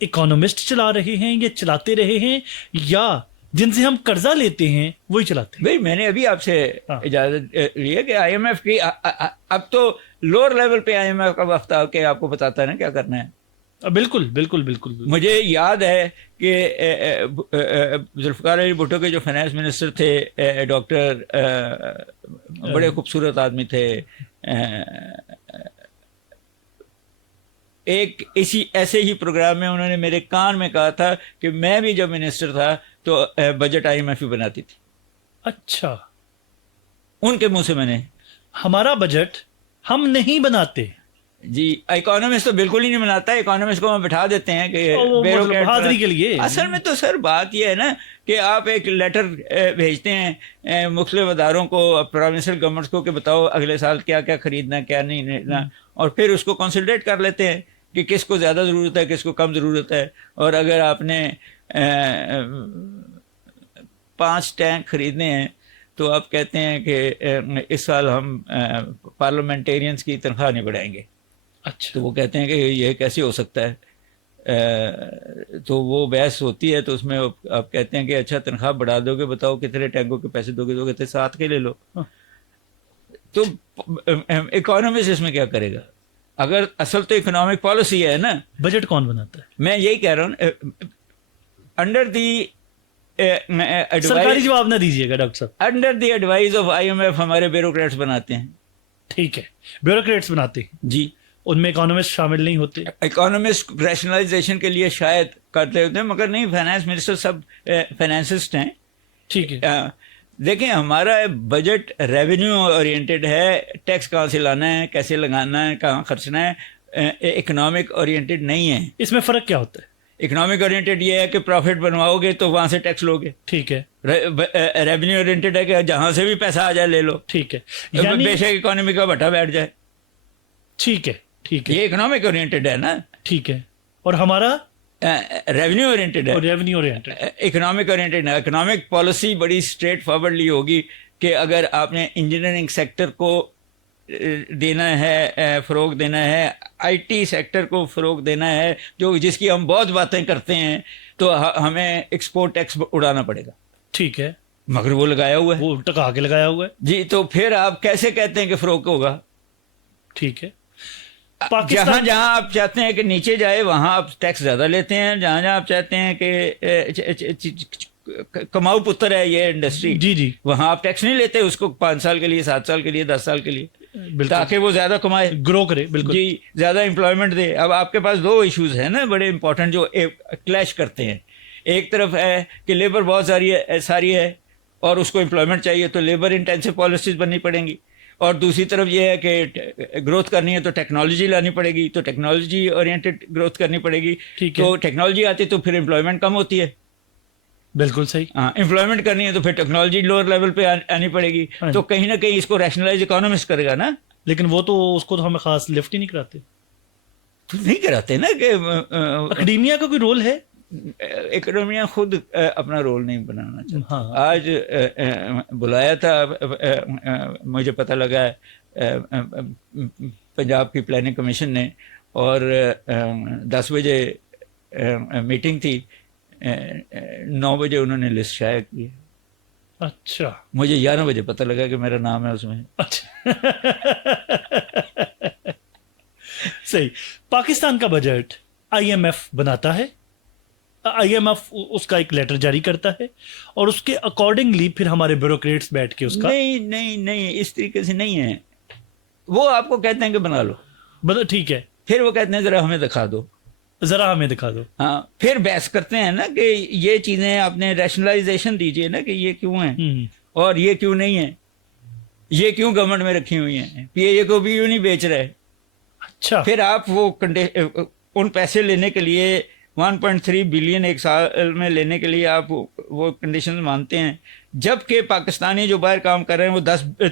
اکانومسٹ چلا رہے ہیں یا چلاتے رہے ہیں، یا جن سے ہم قرضہ لیتے ہیں وہی چلاتے ہیں؟ بھائی میں نے ابھی آپ سے اجازت لی ہے کہ آئی ایم ایف کی، اب تو لوور لیول پہ آئی ایم ایف کا وفد آ کے آپ کو بتاتا ہے نا کیا کرنا ہے۔ بالکل بالکل بالکل۔ مجھے یاد ہے کہ ذوالفقار علی بھٹو کے جو فائنانس منسٹر تھے، ڈاکٹر، بڑے خوبصورت آدمی تھے، ایک ایسے ہی پروگرام میں انہوں نے میرے کان میں کہا تھا کہ میں بھی جب منسٹر تھا تو budget I am if he بناتی تھی۔ اچھا، ان کے منہ سے میں نے، ہمارا بجٹ ہم نہیں بناتے جی، اکانومسٹ تو بالکل ہی نہیں بناتا، اکانومسٹ کو ہم بٹھا دیتے ہیں کہ بہادری کے لیے۔ اصل میں تو سر بات یہ ہے نا کہ آپ ایک لیٹر بھیجتے ہیں مختلف اداروں کو، پروونشل گورنمنٹس کو، کہ بتاؤ اگلے سال کیا کیا خریدنا ہے، کیا نہیں خریدنا، اور پھر اس کو کنسلٹیٹ کر لیتے ہیں کہ کس کو زیادہ ضرورت ہے، کس کو کم ضرورت ہے، اور اگر آپ نے 5 ٹینک خریدنے ہیں تو آپ کہتے ہیں کہ اس سال ہم پارلیمنٹیرینز کی تنخواہ نہیں بڑھائیں گے۔ اچھا، تو وہ کہتے ہیں کہ یہ کیسے ہو سکتا ہے، تو وہ بحث ہوتی ہے، تو اس میں آپ کہتے ہیں کہ اچھا تنخواہ بڑھا دو گے، بتاؤ کتنے ٹینکوں کے پیسے دو گے؟ 7 کے لے لو۔ تو اکانومسٹ اس میں کیا کرے گا؟ اگر اصل تو اکنامک پالیسی ہے نا. بجٹ کون بناتا ہے؟ میں یہی کہہ رہا ہوں انڈر دی سرکاری جواب نہ دیجیے گا ڈاکٹر صاحب. Under the advice of IMF ہمارے بیوروکریٹس بناتے ہیں. ٹھیک ہے، بیوروکریٹس بناتے ہیں جی. ان میں اکانومسٹ شامل نہیں ہوتے. اکانومسٹ ریشنلائزیشن کے لیے شاید کرتے ہوتے ہیں مگر نہیں، فائنانس منسٹر سب فائنانسسٹ ہیں. ٹھیک ہے. دیکھیں ہمارا بجٹ ریونیو اورینٹیڈ ہے، ٹیکس کہاں سے لانا ہے، کیسے لگانا ہے، کہاں خرچنا ہے. اکنامک اورینٹیڈ نہیں ہے. اس میں فرق کیا ہوتا ہے؟ اکنامک اورینٹیڈ یہ ہے کہ پروفٹ بنواؤ گے تو وہاں سے ٹیکس لو گے. ٹھیک ہے. ریونیو اورینٹیڈ ہے کہ جہاں سے بھی پیسہ آ جائے لے لو. ٹھیک ہے، بے شک اکانومی کا بٹا بیٹھ جائے. ٹھیک ہے. ٹھیک ہے، یہ اکنامک اورینٹیڈ ہے نا. ٹھیک ہے. اور ہمارا ریونیو اورینٹیڈ ہے. Revenue oriented. اکنامک اورینٹیڈ ہے. اکنامک پالیسی بڑی اسٹریٹ فارورڈلی ہوگی کہ اگر آپ نے انجینئرنگ سیکٹر کو دینا ہے، فروغ دینا ہے، IT سیکٹر کو فروغ دینا ہے، جس کی ہم بہت باتیں کرتے ہیں، تو ہمیں ایکسپورٹ ٹیکس اڑانا پڑے گا. ٹھیک ہے. مگر وہ لگایا ہوا ہے، وہ ٹکا کے لگایا ہوا ہے. جی. تو پھر آپ کیسے کہتے ہیں کہ فروغ ہوگا؟ ٹھیک ہے. جہاں جہاں آپ چاہتے ہیں کہ نیچے جائے وہاں آپ ٹیکس زیادہ لیتے ہیں، جہاں جہاں آپ چاہتے ہیں کہ کماؤ پتر ہے یہ انڈسٹری، جی جی، وہاں آپ ٹیکس نہیں لیتے اس کو 5 سال کے لیے، 7 سال کے لیے، 10 سال کے لیے، تاکہ وہ زیادہ کمائے، گرو کرے. بالکل جی، زیادہ امپلائمنٹ دے. اب آپ کے پاس 2 ایشوز ہیں نا بڑے امپورٹنٹ جو کلیش کرتے ہیں. ایک طرف ہے کہ لیبر بہت ساری ہے اور اس کو امپلائمنٹ چاہیے، تو لیبر انٹینسو پالیسیز بننی پڑیں گی. اور دوسری طرف یہ ہے کہ گروتھ کرنی ہے تو ٹیکنالوجی لانی پڑے گی، تو ٹیکنالوجی اورینٹیڈ گروتھ کرنی پڑے گی. تو ٹیکنالوجی آتی تو پھر امپلائمنٹ کم ہوتی ہے. بالکل صحیح. ہاں، امپلائمنٹ کرنی ہے تو پھر ٹیکنالوجی لوور لیول پہ آنی پڑے گی. تو کہیں نہ کہیں اس کو ریشنلائز اکانومسٹ کرے گا نا. لیکن وہ تو اس کو تو ہمیں خاص لفٹ ہی نہیں کراتے. تو نہیں کراتے نا کہ اکیڈیمیا کا کوئی رول ہے؟ اکیڈیمیا خود اپنا رول نہیں بنانا چاہتا. ہاں. آج بلایا تھا، مجھے پتہ لگا پنجاب کی پلاننگ کمیشن نے، اور 10 بجے میٹنگ تھی، 9 بجے انہوں نے لسٹ شائع کی. اچھا. مجھے 11 بجے پتہ لگا کہ میرا نام ہے اس میں. اچھا. صحیح. پاکستان کا بجٹ IMF بناتا ہے. IMF اس کا ایک لیٹر جاری کرتا ہے اور اس کے اکارڈنگلی پھر ہمارے بیوروکریٹس بیٹھ کے اس کا نہیں اس طریقے سے نہیں ہے. وہ آپ کو کہتے ہیں کہ بنا لو. ٹھیک ہے. پھر وہ کہتے ہیں ذرا ہمیں دکھا دو. ذرا ہمیں دکھا دو. ہاں. پھر بحث کرتے ہیں نا کہ یہ چیزیں آپ نے ریشنلائزیشن دیجئے نا کہ یہ کیوں ہیں اور یہ کیوں نہیں ہے، یہ کیوں گورنمنٹ میں رکھی ہوئی ہیں، PIA کو بھی یوں نہیں بیچ رہے. اچھا. پھر آپ وہ ان پیسے لینے کے لیے 1.3 بلین ایک سال میں لینے کے لیے آپ وہ کنڈیشن مانتے ہیں، جبکہ پاکستانی جو باہر کام کر رہے ہیں وہ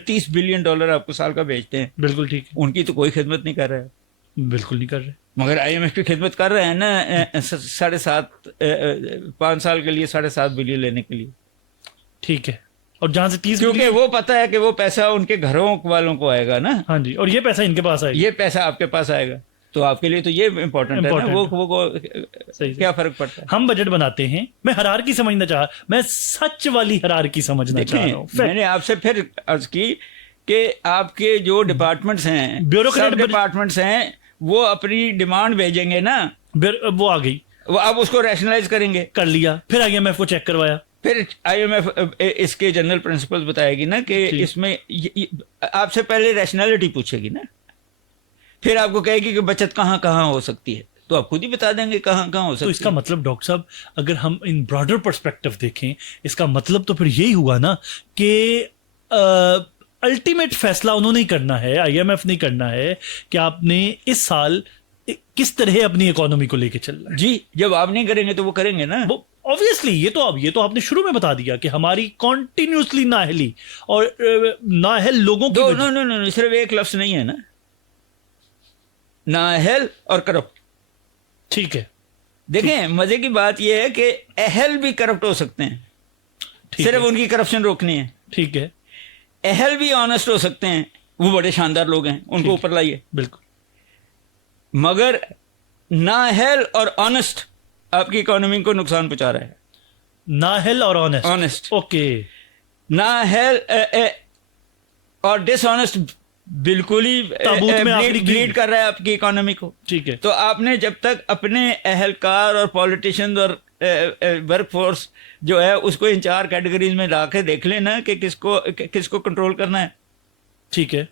30 بلین ڈالر آپ کو سال کا بیچتے ہیں. بالکل ٹھیک. ان کی تو کوئی خدمت نہیں کر رہا ہے. بالکل نہیں کر رہے. مگر IMF کی خدمت کر رہے ہیں نا 5 سال کے لیے 7.5 بلین لینے کے لیے. ٹھیک ہے. اور جہاں سے 30 کیونکہ وہ پتہ ہے کہ وہ پیسہ ان کے گھروں والوں کو آئے گا نا. ہاں جی. اور یہ پیسہ ان کے پاس آئے گا، یہ پیسہ آپ کے پاس آئے گا. تو آپ کے لیے تو یہ امپورٹنٹ ہے نا. وہ کیا فرق پڑتا ہے. ہم بجٹ بناتے ہیں. میں ہرارکی سمجھنا میں سچ والی ہرارکی سمجھنا چاہ رہا ہوں. میں نے آپ سے پھر عرض کی کہ آپ کے جو ڈپارٹمنٹس ہیں، بیوروکریٹ ڈپارٹمنٹس ہیں، وہ اپنی ڈیمانڈ بھیجیں گے نا. وہ آ گئی، وہ اب اس کو ریشنلائز کریں گے. کر لیا. پھر IMF کو چیک کروایا. پھر IMF اس کے جنرل پرنسپلز بتائے گی نا کہ اس میں آپ سے پہلے ریشنلٹی پوچھے گی نا. پھر آپ کو کہے گی کہ بچت کہاں کہاں ہو سکتی ہے، تو آپ خود ہی بتا دیں گے کہاں کہاں ہو سکتی ہے. تو اس کا مطلب ڈاکٹر صاحب اگر ہم ان براڈر پرسپیکٹو دیکھیں، اس کا مطلب تو پھر یہی ہوا نا کہ الٹیمیٹ فیصلہ انہوں نے کرنا ہے، IMF نے کرنا ہے کہ آپ نے اس سال کس طرح اپنی اکانومی کو لے کے چلنا ہے. جی. جب آپ نہیں کریں گے تو وہ کریں گے نا. obviously یہ تو آپ نے شروع میں بتا دیا کہ ہماری کنٹینیوسلی نااہلی اور نااہل لوگوں کی صرف ایک لفظ نہیں ہے نا، نااہل اور کرپٹ. ٹھیک ہے. دیکھیں مزے کی بات یہ ہے کہ اہل بھی کرپٹ ہو سکتے ہیں، صرف ان کی کرپشن روکنی ہے. ٹھیک ہے. اہل بھی آنےسٹ ہو سکتے ہیں، وہ بڑے شاندار لوگ ہیں، ان کو اوپر لائیے. بالکل. مگر نااہل اور آنےسٹ آپ کی اکانومی کو نقصان پہنچا رہا ہے. نااہل اور آنےسٹ. آنےسٹ. اوکے. نااہل اور ڈس آنےسٹ بالکل ہی تابوت میں آخری بلیڈ کر رہا ہے آپ کی اکانومی کو. ٹھیک ہے. تو آپ نے جب تک اپنے اہلکار اور پولیٹیشینز اور ورک فورس جو ہے اس کو ان 4 کیٹیگریز میں لا کے دیکھ لینا کہ کس کو کنٹرول کرنا ہے, ٹھیک ہے,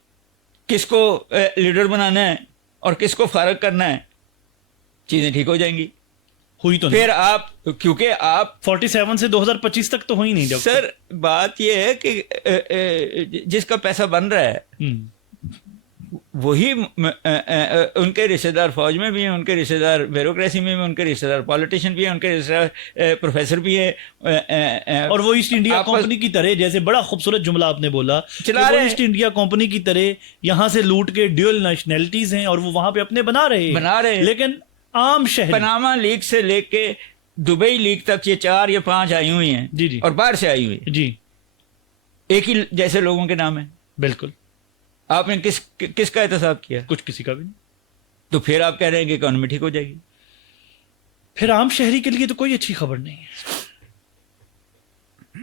کس کو لیڈر بنانا ہے اور کس کو فارغ کرنا ہے, چیزیں ٹھیک ہو جائیں گی. ہوئی تو پھر آپ, کیونکہ آپ 47 سے 2025 تک تو ہوئی نہیں. جب سر بات یہ ہے کہ جس کا پیسہ بن رہا ہے وہی ان کے رشتے دار فوج میں بھی ہیں, ان کے رشتے دار بیوروکریسی میں بھی, ان کے رشتے دار پولیٹیشین بھی ہیں, ان کے رشتے دار پروفیسر بھی ہیں, اور وہ ایسٹ انڈیا کمپنی کی طرح, جیسے بڑا خوبصورت جملہ آپ نے بولا, چلا رہے ہیں ایسٹ انڈیا کمپنی کی طرح یہاں سے لوٹ کے ڈیول نیشنلٹیز ہیں اور وہ وہاں پہ اپنے بنا رہے ہیں. لیکن عام شہری, پناما لیگ سے لے کے دبئی لیگ تک یہ 4 یا 5 آئی ہوئی ہیں. جی جی, اور باہر سے آئی ہوئی, جی, ایک ہی جیسے لوگوں کے نام ہیں. بالکل. آپ نے کس کا احتساب کیا؟ کچھ کسی کا بھی نہیں. تو پھر آپ کہہ رہے ہیں کہ اکانومی ٹھیک ہو جائے گی. پھر عام شہری کے لیے تو کوئی اچھی خبر نہیں ہے.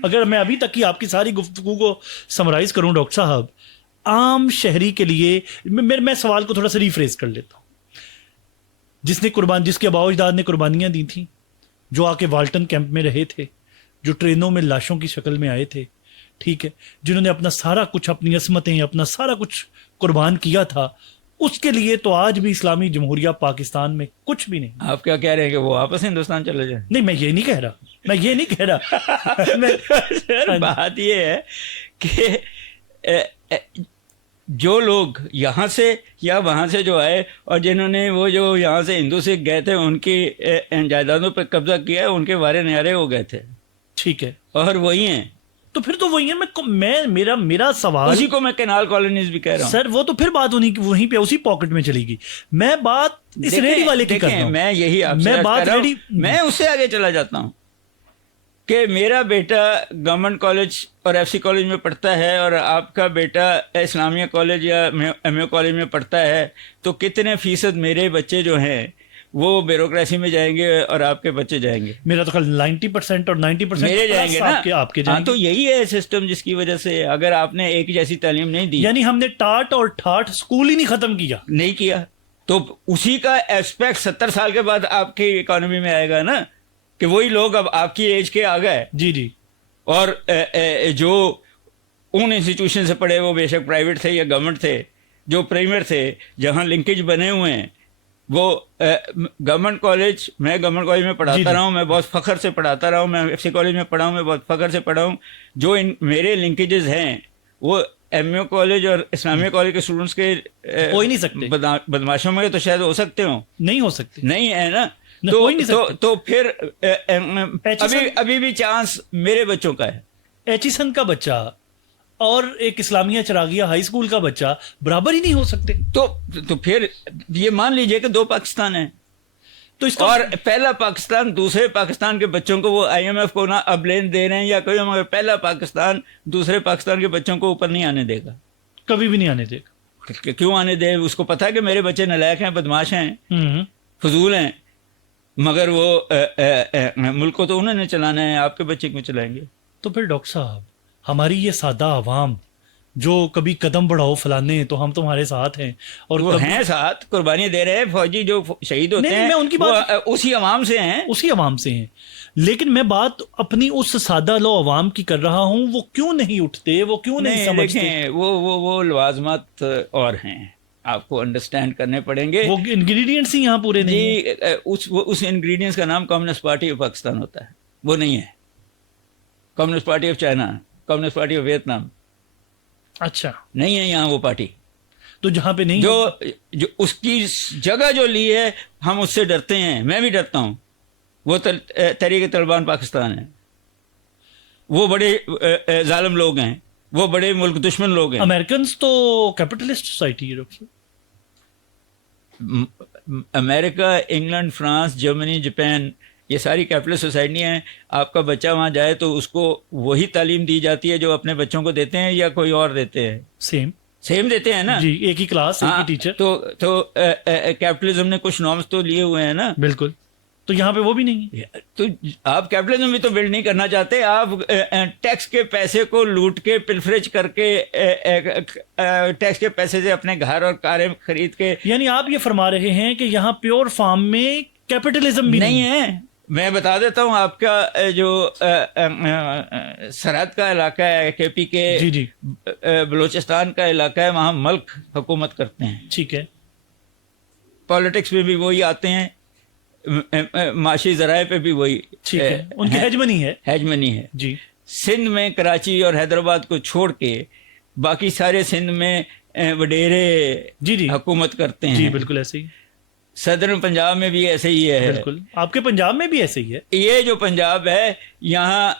اگر میں ابھی تک کی آپ کی ساری گفتگو کو سمرائز کروں ڈاکٹر صاحب, عام شہری کے لیے میں سوال کو تھوڑا سا ریفریز کر لیتا ہوں. جس کے اباء و اجداد نے قربانیاں دی تھیں, جو آ کے والٹن کیمپ میں رہے تھے, جو ٹرینوں میں لاشوں کی شکل میں آئے تھے, ٹھیک ہے, جنہوں نے اپنا سارا کچھ, اپنی عصمتیں, اپنا سارا کچھ قربان کیا تھا, اس کے لیے تو آج بھی اسلامی جمہوریہ پاکستان میں کچھ بھی نہیں. آپ کیا کہہ رہے ہیں کہ وہ واپس ہندوستان چلے جائیں؟ نہیں, میں یہ نہیں کہہ رہا. بات یہ ہے کہ جو لوگ یہاں سے یا وہاں سے جو آئے اور جنہوں نے وہ جو یہاں سے ہندو سکھ گئے تھے ان کی جائیدادوں پہ قبضہ کیا ہے, ان کے وارے نیارے ہو گئے تھے. ٹھیک ہے, اور وہی ہیں. تو پھر تو وہی ہے. میرا سوال, اسی کو میں کینال کالونیز بھی کہہ رہا ہوں. سر وہ تو پھر بات وہیں پہ اسی پاکٹ میں چلے گی. میں بات اس ریڈی والے کی کر رہا ہوں. میں یہی آپ سے کہہ رہا ہوں, میں اس سے آگے چلا جاتا ہوں کہ میرا بیٹا گورنمنٹ کالج اور ایف سی کالج میں پڑھتا ہے اور آپ کا بیٹا اسلامیہ کالج یا ایم اے کالج میں پڑھتا ہے, تو کتنے فیصد میرے بچے جو ہیں وہ بیوروکریسی میں جائیں گے اور آپ کے بچے جائیں گے؟ میرا تو خیال 90% اور 90% میرے جائیں گے نا, آپ کے جائیں گے. تو یہی ہے سسٹم جس کی وجہ سے اگر آپ نے ایک جیسی تعلیم نہیں دی, یعنی ہم نے ٹاٹ اور ٹھاٹ اسکول ہی نہیں ختم نہیں کیا, تو اسی کا ایسپیکٹ 70 سال کے بعد آپ کی اکانومی میں آئے گا نا, کہ وہی لوگ اب آپ کی ایج کے آ گئے. جی جی. اور جو ان انسٹیٹیوشن سے پڑھے وہ بے شک پرائیویٹ تھے یا گورنمنٹ تھے, جو پریمیئر تھے جہاں لنکیج بنے ہوئے ہیں, وہ گورنمنٹ کالج, میں گورنمنٹ کالج میں پڑھاتا رہا ہوں, میں بہت فخر سے پڑھاتا رہا ہوں, میں ایف سی کالج میں پڑھا ہوں, میں بہت فخر سے پڑھا ہوں. جو میرے لنکیجز ہیں وہ ایم اے کالج اور اسلامیہ کالج کے اسٹوڈنٹس کے ہو ہی نہیں سکتے. بدماشوں میں تو شاید ہو سکتے ہوں, نہیں ہو سکتے, نہیں ہے نا. تو پھر ابھی بھی چانس میرے بچوں کا ہے. ایچیسن کا بچہ اور ایک اسلامیہ چراغیہ ہائی اسکول کا بچہ برابر ہی نہیں ہو سکتے. تو پھر یہ مان لیجئے کہ 2 پاکستان ہیں, تو اس اور پہلا پاکستان دوسرے پاکستان کے بچوں کو وہ آئی ایم ایف کو نہ اب لین دے رہے ہیں یا کوئی, مگر پہلا پاکستان دوسرے پاکستان کے بچوں کو اوپر نہیں آنے دے گا, کبھی بھی نہیں آنے دے گا. کیوں آنے دے؟ اس کو پتا ہے کہ میرے بچے نالائق ہیں, بدماش ہیں, فضول ہیں, مگر وہ ملک کو تو انہوں نے چلانا ہے, آپ کے بچے کیوں چلائیں گے؟ تو پھر ڈاکٹر صاحب ہماری یہ سادہ عوام جو کبھی قدم بڑھاؤ فلانے تو ہم تمہارے ساتھ ہیں, اور وہ ہیں ساتھ, قربانی دے رہے ہیں, فوجی جو شہید ہوتے ہیں میں ان کی بات اسی عوام سے ہیں, لیکن میں بات اپنی اس سادہ لو عوام کی کر رہا ہوں. وہ کیوں نہیں اٹھتے, وہ کیوں نہیں سمجھتے؟ وہ لوازمات اور ہیں, آپ کو انڈرسٹینڈ کرنے پڑیں گے. وہ انگریڈینٹس ہی یہاں پورے نہیں ہیں. اس انگریڈینٹس کا نام کمیونسٹ پارٹی آف پاکستان ہوتا ہے, وہ نہیں ہے communist party of China, communist party of Vietnam. اچھا, نہیں ہے یہاں وہ پارٹی. تو جہاں پہ نہیں, جو اس کی جگہ جو لی ہے, ہم اس سے ڈرتے ہیں, میں بھی ڈرتا ہوں. وہ تحریک طالبان پاکستان ہے, وہ بڑے ظالم لوگ ہیں, وہ بڑے ملک دشمن لوگ ہیں. امریکنز تو کیپٹلسٹ سوسائٹی ہے ڈاکٹر. امریکہ, انگلینڈ, فرانس, جرمنی, جاپان, یہ ساری کیپٹلسٹ سوسائٹیاں ہیں. آپ کا بچہ وہاں جائے تو اس کو وہی تعلیم دی جاتی ہے جو اپنے بچوں کو دیتے ہیں یا کوئی اور دیتے ہیں؟ سیم دیتے ہیں نا جی, ایک ہی کلاس, ایک ہی ٹیچر. تو کیپٹلزم نے کچھ نارمز تو لیے ہوئے ہیں نا. بالکل. تو یہاں پہ وہ بھی نہیں ہے. تو آپ کیپٹلزم بھی تو بلڈ نہیں کرنا چاہتے. آپ ٹیکس کے پیسے کو لوٹ کے پلفریج کر کے ٹیکس کے پیسے سے اپنے گھر اور کاریں خرید کے. یعنی آپ یہ فرما رہے ہیں کہ یہاں پیور فارم میں کیپٹلزم بھی نہیں ہے. میں بتا دیتا ہوں آپ کا جو سرحد کا علاقہ ہے کے پی کے جی جی بلوچستان کا علاقہ ہے, وہاں ملک حکومت کرتے ہیں. ٹھیک ہے. پالیٹکس میں بھی وہی آتے ہیں, معاشی ذرائع پہ بھی وہی. ٹھیک ہے, ان کی ہیجمنی ہے. ہیجمنی ہے. جی. سندھ میں کراچی اور حیدرآباد کو چھوڑ کے باقی سارے سندھ میں وڈیرے جی جی حکومت کرتے ہیں. جی بالکل ایسے ہی. صدرن پنجاب میں بھی ایسے ہی ہے. بالکل, آپ کے پنجاب میں بھی ایسے ہی ہے. یہ جو پنجاب ہے یہاں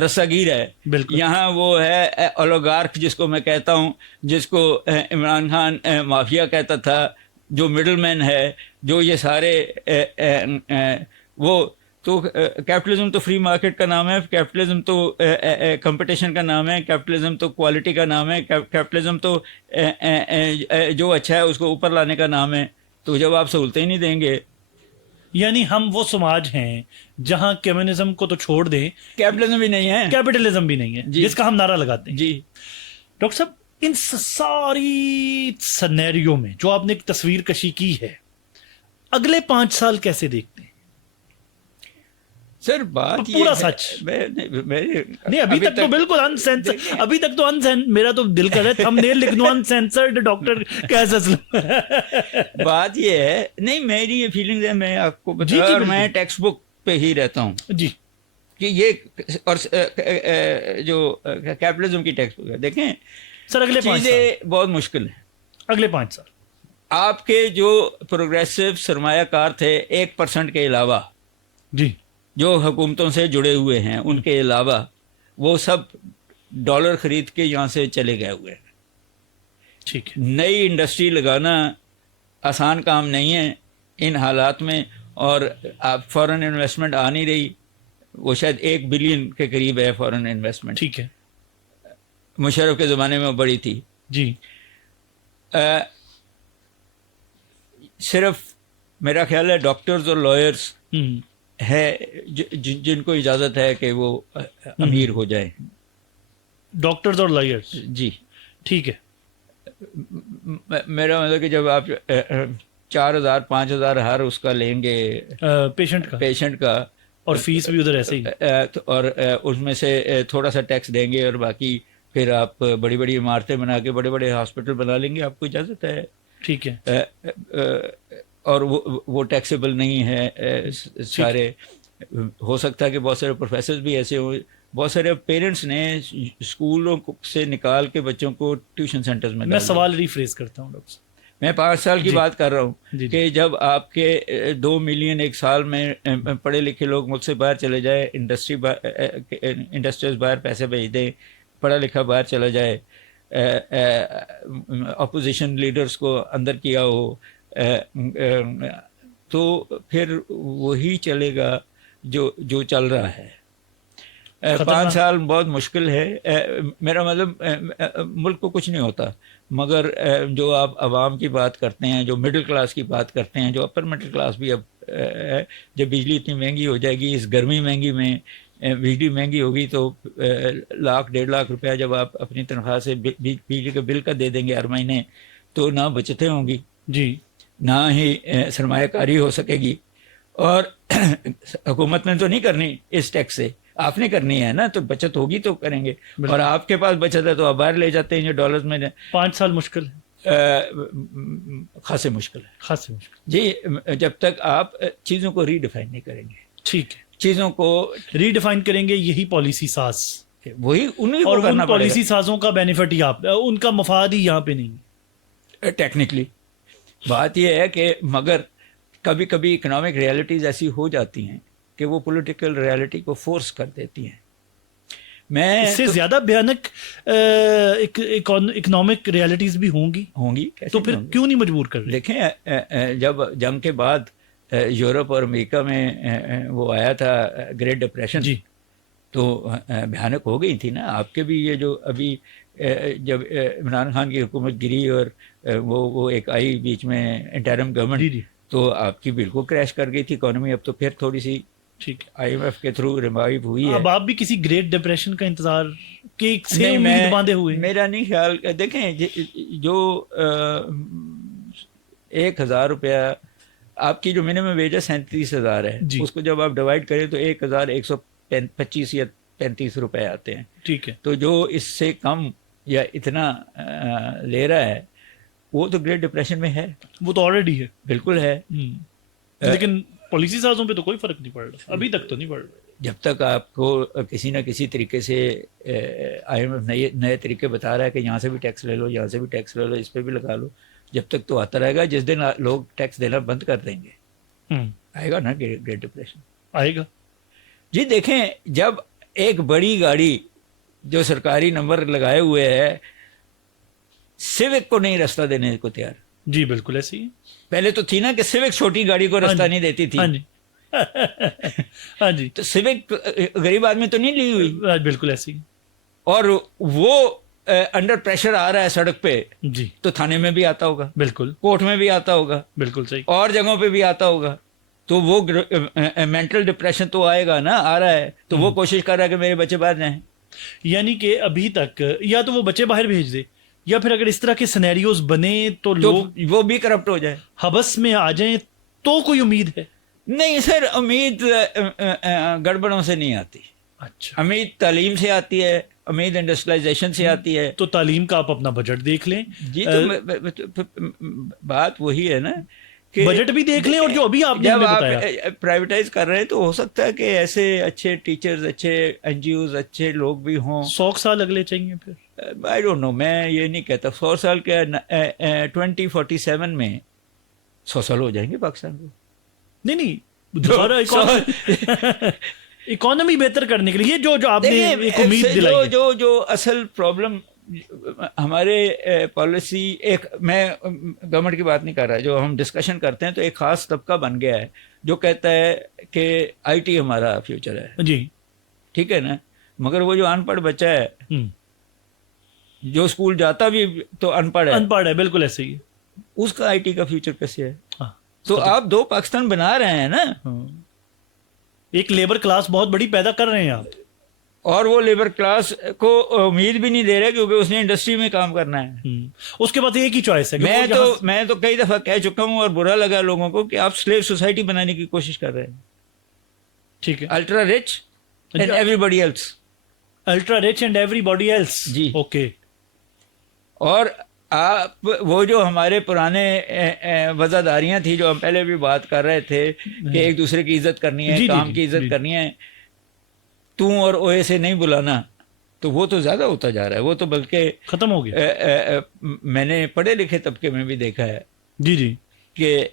رساگیر ہے. بالکل. یہاں وہ ہے اولوگارک جس کو میں کہتا ہوں, جس کو عمران خان مافیا کہتا تھا, جو مڈل مین ہے, جو یہ سارے وہ تو کیپٹلزم تو فری مارکیٹ کا نام ہے, کیپٹلزم تو کمپٹیشن کا نام ہے, کیپٹلزم تو کوالٹی کا نام ہے, کیپٹلزم تو جو اچھا ہے اس کو اوپر لانے کا نام ہے. تو جب آپ سہولتیں ہی نہیں دیں گے, یعنی ہم وہ سماج ہیں جہاں کمیونزم کو تو چھوڑ دیں, کیپٹلزم بھی نہیں ہے, کیپٹلزم بھی نہیں ہے, جس کا ہم نعرہ لگاتے ہیں. جی ڈاکٹر صاحب, ان ساری سنیریو میں جو آپ نے ایک تصویر کشی کی ہے, اگلے 5 سال کیسے دیکھتے ہیں؟ سر بات پورا سچ نہیں, ابھی تک تو بالکل انسینسر, ابھی تک تو میرا تو دل کر رہا ہے تھمبنیل لکھ دوں انسینسرڈ ڈاکٹر کیس اسلم. بات یہ ہے, نہیں میری یہ فیلنگ ہے, میں آپ کو بتا, اور میں ٹیکسٹ بک پہ ہی رہتا ہوں جی, کہ یہ اور جو کیپٹلزم کی ٹیکسٹ بک ہے. دیکھیں سر اگلے 5 سال چیزیں بہت مشکل ہیں. اگلے 5 سال آپ کے جو پروگریسو سرمایہ کار تھے 1% کے علاوہ, جی, جو حکومتوں سے جڑے ہوئے ہیں, ان کے علاوہ وہ سب ڈالر خرید کے یہاں سے چلے گئے ہوئے ہیں. ٹھیک ہے. نئی انڈسٹری لگانا آسان کام نہیں ہے ان حالات میں, اور آپ فورن انویسٹمنٹ آ نہیں رہی. وہ شاید 1 بلین کے قریب ہے فورن انویسٹمنٹ. ٹھیک ہے. مشرف کے زمانے میں بڑی تھی. جی. صرف میرا خیال ہے ڈاکٹرز اور لائرز ہے جن کو اجازت ہے کہ وہ امیر ہو جائیں. ڈاکٹرز اور لائرز, جی ٹھیک ہے. میرا مطلب کہ جب آپ 4,000 5,000 ہر اس کا لیں گے پیشنٹ کا, اور فیس بھی ادھر ایسے ہی, اور اس میں سے تھوڑا سا ٹیکس دیں گے, اور باقی پھر آپ بڑی بڑی عمارتیں بنا کے بڑے بڑے ہاسپٹل بنا لیں گے, آپ کو اجازت ہے. ٹھیک ہے. اور وہ ٹیکسیبل نہیں ہے سارے. ہو سکتا ہے کہ بہت سارے پروفیسرز بھی ایسے ہوں. بہت سارے پیرنٹس نے اسکولوں سے نکال کے بچوں کو ٹیوشن سینٹرز میں سوال ریفریز کرتا ہوں ڈاکٹر صاحب, میں 5 سال کی بات کر رہا ہوں کہ جب آپ کے 2 ملین ایک سال میں پڑھے لکھے لوگ ملک سے باہر چلے جائے, انڈسٹریز باہر پیسے بھیج دیں, پڑھا لکھا باہر چلا جائے, اپوزیشن لیڈرز کو اندر کیا ہو, تو پھر وہی چلے گا جو چل رہا ہے. 5 سال بہت مشکل ہے. میرا مطلب ملک کو کچھ نہیں ہوتا, مگر جو آپ عوام کی بات کرتے ہیں, جو مڈل کلاس کی بات کرتے ہیں, جو اپر مڈل کلاس بھی اب ہے, جب بجلی اتنی مہنگی ہو جائے گی, اس گرمی مہنگی میں بجلی مہنگی ہوگی, تو 1,00,000 1.5 لاکھ روپیہ جب آپ اپنی تنخواہ سے بجلی کے بل کا دے دیں گے ہر مہینے, تو نہ بچتیں ہوں گی, جی, نہ ہی سرمایہ کاری ہو سکے گی. اور حکومت نے تو نہیں کرنی اس ٹیکس سے, آپ نے کرنی ہے نا, تو بچت ہوگی تو کریں گے. اور آپ کے پاس بچت ہے تو آپ باہر لے جاتے ہیں جو ڈالرز میں. 5 سال مشکل ہے, خاصے مشکل ہے, خاصے مشکل. جی, جب تک آپ چیزوں کو ری ڈیفائن نہیں کریں گے. ٹھیک ہے, چیزوں کو ری ڈیفائن کریں گے یہی پالیسی ساز, وہی انہیں اور کو کرنا ان پالیسی سازوں کا بینیفٹ ہی آپ, ان کا مفاد ہی یہاں پہ نہیں ہے. ٹیکنیکلی بات یہ ہے کہ مگر کبھی کبھی اکنامک ریالٹیز ایسی ہو جاتی ہیں کہ وہ پولیٹیکل ریالٹی کو فورس کر دیتی ہیں. میں اس سے زیادہ بھیانک اکنامک ریالٹیز بھی ہوں گی, تو پھر کیوں نہیں مجبور کر رہے؟ دیکھیں, جب جنگ کے بعد یورپ اور امریکہ میں وہ آیا تھا گریٹ ڈپریشن, جی, تو بھیانک ہو گئی تھی نا. آپ کے بھی یہ جو ابھی جب عمران خان کی حکومت گری اور وہ ایک آئی بیچ میں انٹرم گورنمنٹ, تو آپ کی بالکل کریش کر گئی تھی اکانومی. اب تو پھر تھوڑی سی ٹھیک ہے. آئی ایم ایف کے تھرو ریوائو ہوئی ہے. اب آپ بھی کسی گریٹ ڈپریشن کا انتظار کے سے نہیں، امید باندھے ہوئے ہیں؟ میرا نہیں خیال. دیکھیں جو 1,000 روپیہ آپ کی جو منیمم ویج ہے 37,000 ہے. جی. اس کو جب آپ ڈیوائڈ کریں تو 1,125 یا 35 روپے آتے ہیں. ٹھیک ہے. تو جو اس سے کم یا اتنا لے رہا ہے وہ تو گریٹ ڈپریشن میں ہے. وہ تو آلریڈی ہے. بالکل ہے. لیکن پالیسی سازوں پہ تو کوئی فرق نہیں پڑ رہا ابھی تک. تو نہیں پڑ رہا. جب تک آپ کو کسی نہ کسی طریقے سے آئی ایم ایف نئے طریقے بتا رہا ہے کہ یہاں سے بھی ٹیکس لے لو، یہاں سے بھی ٹیکس لے لو، اس پہ بھی لگا لو، جب تک تو آتا رہے گا. جس دن لوگ ٹیکس دینا بند کر دیں گے آئے گا نا گریٹ ڈپریشن. آئے گا. جی دیکھیں، جب ایک بڑی گاڑی جو سرکاری نمبر لگائے ہوئے ہے سیوک کو نہیں راستہ دینے کو تیار. جی بالکل ایسے ہی. پہلے تو تھی نا کہ سیوک چھوٹی گاڑی کو راستہ نہیں دیتی تھی. ہاں جی. ہاں جی. تو سیوک غریب آدمی تو نہیں لی ہوئی. بالکل ایسے ہی. اور وہ انڈر پریشر آ رہا ہے سڑک پہ. جی. تو تھانے میں بھی آتا ہوگا، بالکل کورٹ میں بھی آتا ہوگا، بالکل صحیح. اور جگہوں پہ بھی آتا ہوگا. تو وہ مینٹل ڈپریشن تو آئے گا نا. آ رہا ہے تو وہ کوشش کر رہا ہے کہ میرے بچے باہر جائیں. یعنی کہ ابھی تک یا تو وہ بچے باہر بھیج دے، یا پھر اگر اس طرح کے سینیریوز بنے تو لوگ وہ بھی کرپٹ ہو جائے، حبس میں آ جائیں. تو کوئی امید ہے؟ نہیں سر، امید گڑبڑوں سے نہیں آتی. اچھا. امید تعلیم سے آتی ہے، امید انڈسٹریلائزیشن سے آتی ہے. تو تعلیم کا آپ اپنا بجٹ دیکھ لیں. جی تو بات وہی ہے نا کہ بجٹ بھی دیکھ لیں، اور جو ابھی آپ نے جب ہمیں آپ بتایا پرائیویٹائز کر رہے ہیں تو ہو سکتا ہے کہ ایسے اچھے ٹیچرز، اچھے این جی اوز، اچھے لوگ بھی ہوں. 100 سال اگلے چاہیے پھر. آئی ڈونٹ نو، میں یہ نہیں کہتا. 100 سال کے 2047 میں 100 سال ہو جائیں گے پاکستان کو. نہیں اکانومی بہتر کرنے کے لیے جو آپ نے ایک امید دلائی ہے. جو اصل پرابلم ہمارے پالیسی، ایک میں گورنمنٹ کی بات نہیں کر رہا، جو ہم ڈسکشن کرتے ہیں تو ایک خاص طبقہ بن گیا ہے جو کہتا ہے کہ آئی ٹی ہمارا فیوچر ہے. جی ٹھیک ہے نا. مگر وہ جو ان پڑھ بچہ ہے جو اسکول جاتا بھی تو ان پڑھ ہے. بالکل ایسے ہی. اس کا آئی ٹی کا فیوچر کیسے ہے؟ تو آپ دو پاکستان بنا رہے ہیں نا. ایک لیبر کلاس بہت بڑی پیدا کر رہے ہیں آپ، اور وہ لیبر کلاس کو امید بھی نہیں دے رہے کیونکہ اس نے انڈسٹری میں کام کرنا ہے. اس کے بعد ایک ہی چوائس ہے. میں تو کئی دفعہ کہہ چکا ہوں اور برا لگا لوگوں کو کہ آپ سلیو سوسائٹی بنانے کی کوشش کر رہے ہیں. ٹھیک ہے. Ultra rich and everybody else. Ultra rich and everybody else. جی. اوکے. اور آپ وہ جو ہمارے پرانے وزاداریاں تھیں جو ہم پہلے بھی بات کر رہے تھے کہ ایک دوسرے کی عزت کرنی ہے، کام کی عزت کرنی ہے، تو اور اوے سے نہیں بلانا، تو وہ تو زیادہ ہوتا جا رہا ہے. وہ تو بلکہ ختم ہو گیا. میں نے پڑھے لکھے طبقے میں بھی دیکھا ہے جی جی کہ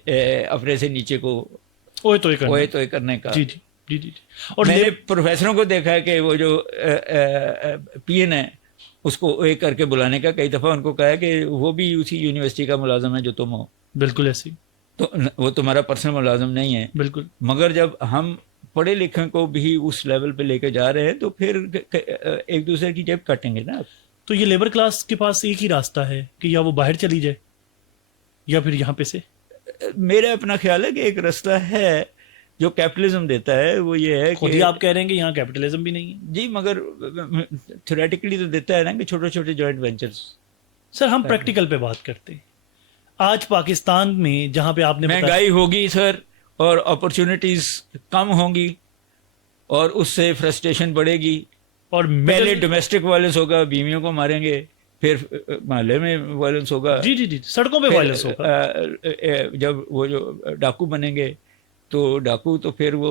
اپنے سے نیچے کو اوے توئے کرنے کا. جی جی جی جی. اور میں نے پروفیسروں کو دیکھا ہے کہ وہ جو پی این ہے اس کو ایک کر کے بلانے کا. کئی دفعہ ان کو کہا ہے کہ وہ بھی اسی یونیورسٹی کا ملازم ہے جو تم ہو. بالکل ایسی. تو وہ تمہارا پرسنل ملازم نہیں ہے. بالکل. مگر جب ہم پڑھے لکھے کو بھی اس لیول پہ لے کے جا رہے ہیں تو پھر ایک دوسرے کی جیب کاٹیں گے نا. تو یہ لیبر کلاس کے پاس ایک ہی راستہ ہے کہ یا وہ باہر چلی جائے یا پھر یہاں پہ سے. میرا اپنا خیال ہے کہ ایک راستہ ہے جو کیپٹلزم دیتا ہے، وہ یہ ہے خود ہی آپ کہہ رہے ہیں کہ یہاں کیپٹلزم بھی نہیں ہے. جی مگر تھیوریٹیکلی تو دیتا ہے نا کہ چھوٹے چھوٹے جوائنٹ وینچرز. سر ہم پریکٹیکل پہ بات کرتے ہیں. آج پاکستان میں جہاں پہ آپ نے مہنگائی ہوگی سر، اور اپرچونٹیز کم ہوں گی، اور اس سے فرسٹریشن بڑھے گی. اور پہلے ڈومیسٹک وائلنس ہوگا، بیویوں کو ماریں گے، پھر محلے میں وائلنس ہوگا. جی جی جی. سڑکوں پہ وائلنس ہوگا. جب وہ جو ڈاکو بنیں گے تو ڈاکو تو پھر وہ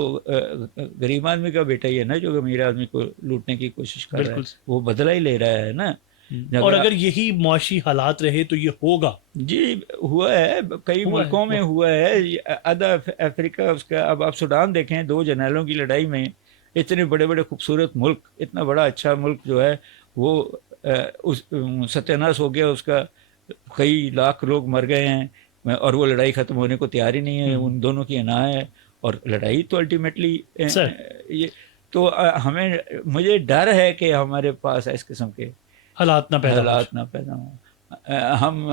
غریب آدمی کا بیٹا ہی ہے نا جو امیر آدمی کو لوٹنے کی کوشش کر رہا ہے. وہ بدلہ ہی لے رہا ہے نا. اور اگر یہی معاشی حالات رہے تو یہ ہوگا. جی ہوا ہے، کئی ملکوں میں ہوا ہے. آدھا افریقہ اس کا. اب آپ سوڈان دیکھیں، 2 جنرلوں کی لڑائی میں اتنے بڑے بڑے خوبصورت ملک، اتنا بڑا اچھا ملک جو ہے وہ ستیہ ناش ہو گیا اس کا. کئی لاکھ لوگ مر گئے ہیں اور وہ لڑائی ختم ہونے کو تیار ہی نہیں ہے. ان دونوں کی انا ہے، اور لڑائی تو الٹیمیٹلی یہ تو مجھے ڈر ہے کہ ہمارے پاس اس قسم کے حالات نہ پیدا ہوں. ہم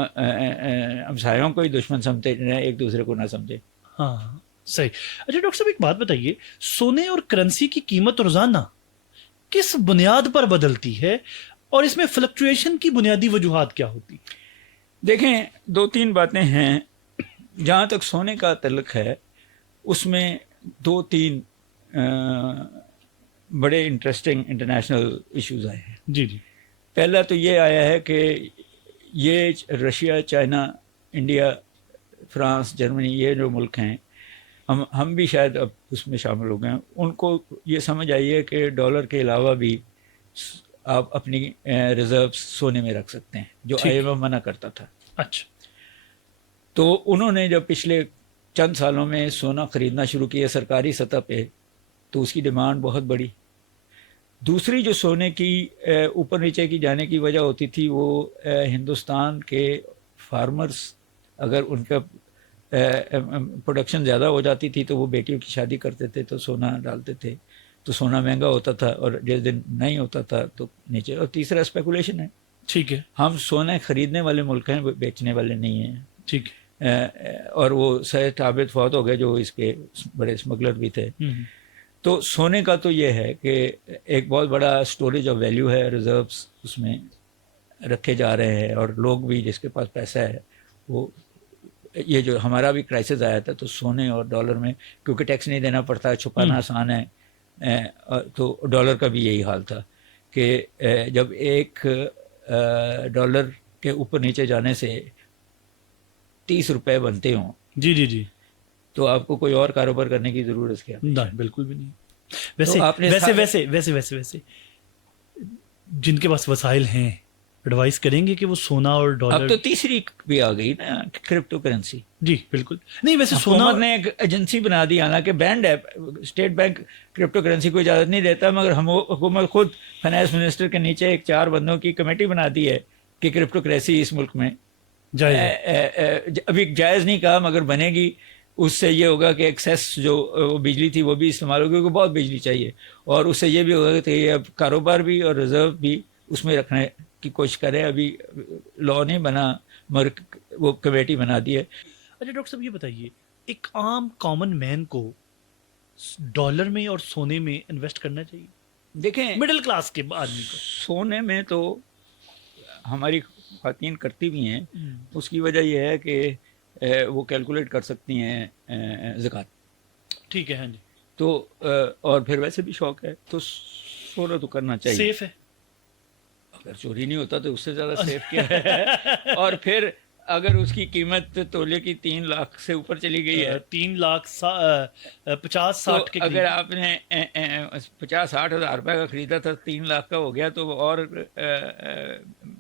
ہمسایوں کو ہی دشمن سمجھتے ہیں، ایک دوسرے کو نہ سمجھے. ہاں صحیح. اچھا ڈاکٹر صاحب ایک بات بتائیے, سونے اور کرنسی کی قیمت روزانہ کس بنیاد پر بدلتی ہے اور اس میں فلکچویشن کی بنیادی وجوہات کیا ہوتی؟ دیکھیں 2-3 باتیں ہیں. جہاں تک سونے کا تعلق ہے اس میں 2-3 بڑے انٹرسٹنگ انٹرنیشنل ایشوز آئے ہیں. جی جی. پہلا تو یہ آیا ہے کہ یہ Russia, China, India, France, Germany, یہ جو ملک ہیں, ہم بھی شاید اب اس میں شامل ہو گئے ہیں, ان کو یہ سمجھ آئی ہے کہ ڈالر کے علاوہ بھی آپ اپنی ریزرو سونے میں رکھ سکتے ہیں, جو ٹھیک. IMF منع کرتا تھا. اچھا. تو انہوں نے جب پچھلے چند سالوں میں سونا خریدنا شروع کیا سرکاری سطح پہ, تو اس کی ڈیمانڈ بہت بڑی. دوسری جو سونے کی اوپر نیچے کی جانے کی وجہ ہوتی تھی, وہ ہندوستان کے فارمرز اگر ان کا پروڈکشن زیادہ ہو جاتی تھی تو وہ بیٹیوں کی شادی کرتے تھے تو سونا ڈالتے تھے, تو سونا مہنگا ہوتا تھا, اور جس دن نہیں ہوتا تھا تو نیچے. اور تیسرا اسپیکولیشن ہے. ٹھیک ہے. ہم سونا خریدنے والے ملک ہیں, بیچنے والے نہیں ہیں. ٹھیک. اور وہ سید عابد فوت ہو گئے جو اس کے بڑے اسمگلر بھی تھے. تو سونے کا تو یہ ہے کہ ایک بہت بڑا اسٹوریج آف ویلیو ہے, ریزروس اس میں رکھے جا رہے ہیں, اور لوگ بھی جس کے پاس پیسہ ہے وہ, یہ جو ہمارا بھی کرائسس آیا تھا تو سونے اور ڈالر میں, کیونکہ ٹیکس نہیں دینا پڑتا, چھپانا آسان ہے, تو ڈالر کا بھی یہی حال تھا کہ جب ایک ڈالر کے اوپر نیچے جانے سے 30 روپے بنتے ہوں, جی جی جی, تو آپ کو کوئی اور کاروبار کرنے کی ضرورت کیا؟ نہیں بالکل بھی نہیں. ویسے جن کے پاس وسائل ہیں ایڈوائز کریں گے کہ وہ سونا اور ڈالر. اب تو تیسری بھی آ گئی نا, کرپٹو کرنسی. جی بالکل. نہیں ویسے سونا حکومت نے ایک ایجنسی بنا دی, حالانکہ بینڈ ہے, اسٹیٹ بینک کرپٹو کرنسی کو اجازت نہیں دیتا, مگر ہم حکومت خود فائنانس منسٹر کے نیچے ایک 4 بندوں کی کمیٹی بنا دی ہے کہ کرپٹو کرنسی اس ملک میں جائز ہے. ابھی جائز نہیں کہا, مگر بنے گی. اس سے یہ ہوگا کہ ایکسیس جو بجلی تھی وہ بھی استعمال ہوگی, کیونکہ بہت بجلی چاہیے, اور اس سے یہ بھی ہوگا کہ یہ اب کاروبار بھی اور ریزرو بھی اس میں رکھنے کی کوشش کرے. ابھی لا نہیں بنا مگر وہ کمیٹی بنا دی ہے. اچھا ڈاکٹر صاحب یہ بتائیے, ایک عام کامن مین کو ڈالر میں اور سونے میں انویسٹ کرنا چاہیے؟ دیکھیں مڈل کلاس کے آدمی کو سونے میں تو ہماری خواتین کرتی بھی ہیں. اس کی وجہ یہ ہے کہ وہ کیلکولیٹ کر سکتی ہیں زکوٰۃ. ٹھیک ہے. ہاں جی. تو اور پھر ویسے بھی شوق ہے تو سونا تو کرنا چاہیے. سیف ہے, اگر چوری نہیں ہوتا تو اس سے زیادہ سیف کیا ہے. اور پھر اگر اس کی قیمت تولے کی 3 لاکھ سے اوپر چلی گئی ہے, 3,50,60 کے اگر آپ نے 50-60 ہزار روپے کا خریدا تھا 3 لاکھ کا ہو گیا, تو اور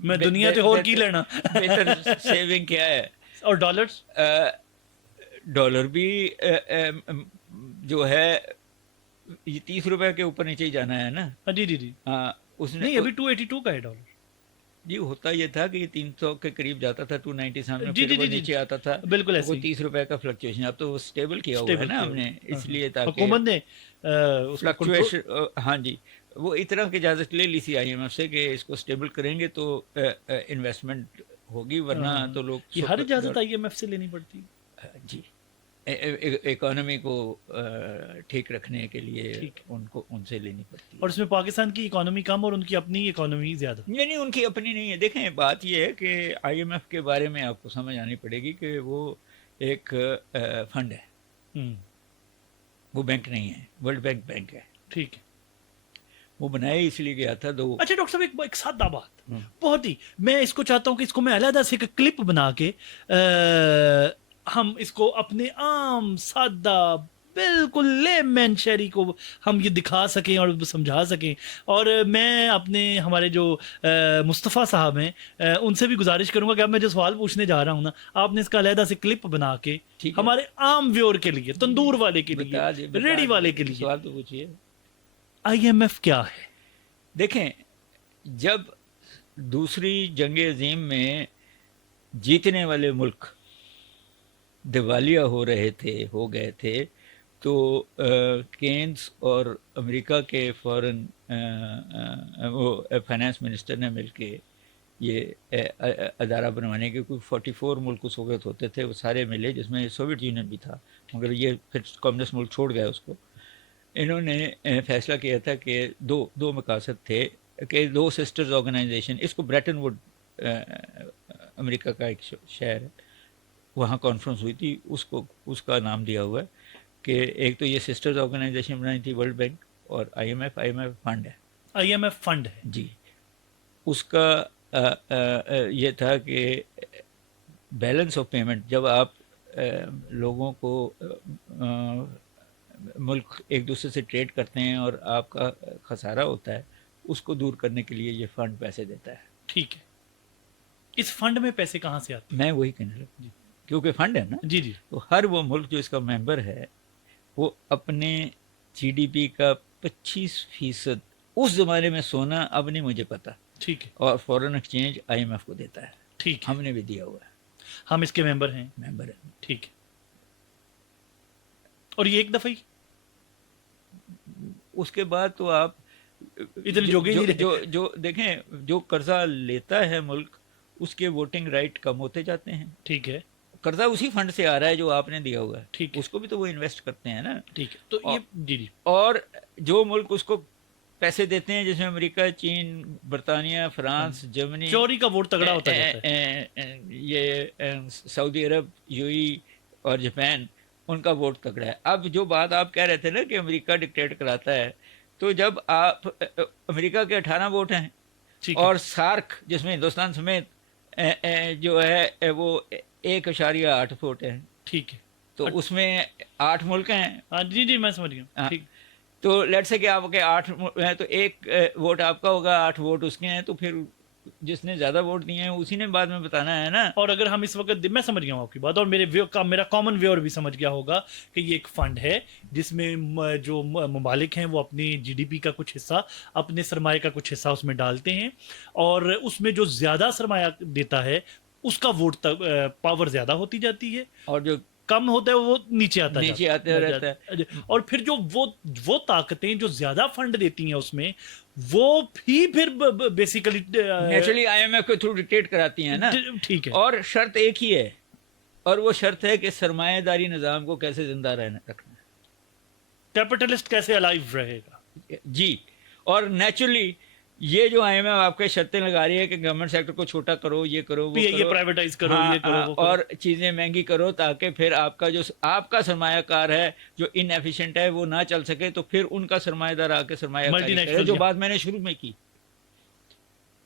میں دنیا سے اور کی لینا. بہتر سیونگ کیا ہے. اور ڈالر بھی جو ہے یہ 30 روپے کے اوپر نیچے ہی جانا ہے نا. جی جی جی. ہاں اس نے نہیں ابھی 282 کا ہے ڈالر. جی ہوتا یہ تھا کہ یہ 300 کے قریب جاتا تھا, 290 سامنے جی پھر وہ نیچے آتا تھا. بالکل ایسے 30 روپے کا فلکچویشن. اب تو وہ اسٹیبل کیا ہوا ہے نا ہم نے, اس لیے تاکہ حکومت نے فلکچویشن. ہاں جی, وہ اس طرح کی اجازت لے لی تھی IMF سے کہ اس کو اسٹیبل کریں گے تو انویسٹمنٹ ہوگی, ورنہ تو لوگ یہ ہر اجازت IMF سے لینی پڑتی. جی اکانومی کو ٹھیک رکھنے کے لیے ان سے لینی پڑتی ہے. اور اس میں پاکستان کی اکانومی کم اور ان کی اپنی اکانومی زیادہ. نہیں ان کی اپنی نہیں ہے. دیکھیں بات یہ ہے کہ IMF کے بارے میں آپ کو سمجھ آنی پڑے گی کہ وہ ایک فنڈ ہے, وہ بینک نہیں ہے. ورلڈ بینک ہے. ٹھیک ہے. وہ بنایا اس لیے گیا تھا. اچھا ڈاکٹر صاحب ایک سادہ بات, بہت ہی, میں اس کو چاہتا ہوں کہ اس کو میں علیحدہ سے ایک کلپ بنا کے ہم اس کو اپنے عام سادہ بالکل لے مین شہری کو ہم یہ دکھا سکیں اور سمجھا سکیں. اور میں اپنے ہمارے جو مصطفیٰ صاحب ہیں ان سے بھی گزارش کروں گا کہ اب میں جو سوال پوچھنے جا رہا ہوں نا, آپ نے اس کا علیحدہ سے کلپ بنا کے ہمارے عام ویور کے لیے, تندور والے کے لیے, ریڑھی والے کے لیے. سوال تو پوچھیے. IMF کیا ہے؟ دیکھیں جب دوسری جنگ عظیم میں جیتنے والے ملک دیوالیہ ہو گئے تھے تو کینز اور امریکہ کے فارن وہ فائنانس منسٹر نے مل کے یہ ادارہ بنوانے کے، کوئی 44 ملک اس وقت ہوتے تھے، وہ سارے ملے، جس میں سوویت یونین بھی تھا، مگر یہ پھر کمیونسٹ ملک چھوڑ گیا اس کو۔ انہوں نے فیصلہ کیا تھا کہ دو مقاصد تھے، کہ دو سسٹرز آرگنائزیشن، اس کو بریٹن ووڈ امریکہ کا ایک شہر ہے، وہاں کانفرنس ہوئی تھی، اس کا نام دیا ہوا ہے کہ ایک تو یہ سسٹرز آرگنائزیشن بنائی تھی ورلڈ بینک اور آئی ایم ایف فنڈ ہے، IMF فنڈ ہے جی۔ اس کا یہ تھا کہ بیلنس آف پیمنٹ، جب آپ لوگوں کو ملک ایک دوسرے سے ٹریڈ کرتے ہیں اور آپ کا خسارہ ہوتا ہے، اس کو دور کرنے کے لیے یہ فنڈ پیسے دیتا ہے۔ ٹھیک ہے، اس فنڈ میں پیسے کہاں سے آتے میں وہی کہنے لگا، جی کیونکہ فنڈ ہے نا، جی جی تو ہر وہ ملک جو اس کا ممبر ہے وہ اپنے جی ڈی پی کا 25% اس زمانے میں سونا، اب نہیں مجھے پتا، ٹھیک ہے اور فورن ایکسچینج IMF کو دیتا ہے، ٹھیک ہے، ہم نے بھی دیا ہوا ہے، ہم اس کے ممبر ہیں، ممبر ہے۔ ٹھیک ہے، اور یہ ایک دفعہ ہی اس کے بعد تو آپ اتنے جوگے نہیں رہے۔ جو دیکھیں، جو قرضہ لیتا ہے ملک، اس کے ووٹنگ رائٹ کم ہوتے جاتے ہیں۔ ٹھیک ہے قرضہ اسی فنڈ سے آ رہا ہے جو آپ نے دیا ہوا ہے، ٹھیک ہے اس کو بھی تو وہ انویسٹ کرتے ہیں نا۔ ٹھیک ہے، تو یہ جی جی اور جو ملک اس کو پیسے دیتے ہیں، جس میں امریکہ، چین، برطانیہ، فرانس، جرمنی، چوری کا ووٹ تگڑا ہوتا جاتا ہے۔ یہ سعودی عرب، UAE اور جاپان، ان کا ووٹ تگڑا ہے۔ اب جو بات آپ کہہ رہے تھے نا کہ امریکہ ڈکٹیٹ کراتا ہے، تو جب آپ امریکہ کے 18 ووٹ ہیں، ٹھیک ہے اور سارک جس میں ہندوستان سمیت جو ہے وہ 1.8 ووٹ ہیں، ٹھیک ہے، تو اس میں 8 ملک ہیں۔ ہاں جی جی میں سمجھ گیا ہاں، ٹھیک۔ تو لیٹ سے کہ آپ کے 8 ہیں، تو 1 ووٹ آپ کا ہوگا، 8 ووٹ اس کے ہیں، تو پھر جس نے زیادہ ووٹ دیے ہیں اسی نے بعد میں بتانا ہے نا۔ اور اگر ہم اس وقت، میں سمجھ گیا ہوں آپ کی بات، اور میرا کامن ویور بھی سمجھ گیا ہوگا کہ یہ ایک فنڈ ہے جس میں جو ممالک ہیں وہ اپنی GDP کا کچھ حصہ، اپنے سرمایہ کا کچھ حصہ اس میں ڈالتے ہیں، اور اس میں جو زیادہ سرمایہ دیتا ہے اس کا ووٹ پاور زیادہ ہوتی جاتی ہے، اور جو کم ہوتا ہے وہ نیچے آتا رہتا ہے۔ اور پھر جو وہ طاقتیں جو زیادہ فنڈ دیتی ہیں اس میں، وہ بھی پھر بیسیکلی نیچرلی IMF کے تھرو ڈکٹیٹ کراتی ہیں نا۔ ٹھیک ہے، اور شرط ایک ہی ہے، اور وہ شرط ہے کہ سرمایہ داری نظام کو کیسے زندہ رکھنا ہے، کیپٹلسٹ کیسے الائیو رہے گا۔ جی۔ اور نیچرلی یہ جو IMF آپ کے شرطیں لگا رہی ہے کہ گورنمنٹ سیکٹر کو چھوٹا کرو، یہ کرو، وہ کرو، پرائیویٹائز کرو، ہاں، یہ کرو، وہ کرو، اور چیزیں مہنگی کرو، تاکہ پھر آپ کا سرمایہ کار ہے جو ان ایفیشینٹ ہے وہ نہ چل سکے، تو پھر ان کا سرمایہ دار آ کے سرمایہ کاری کرے، جو بات میں نے شروع میں کی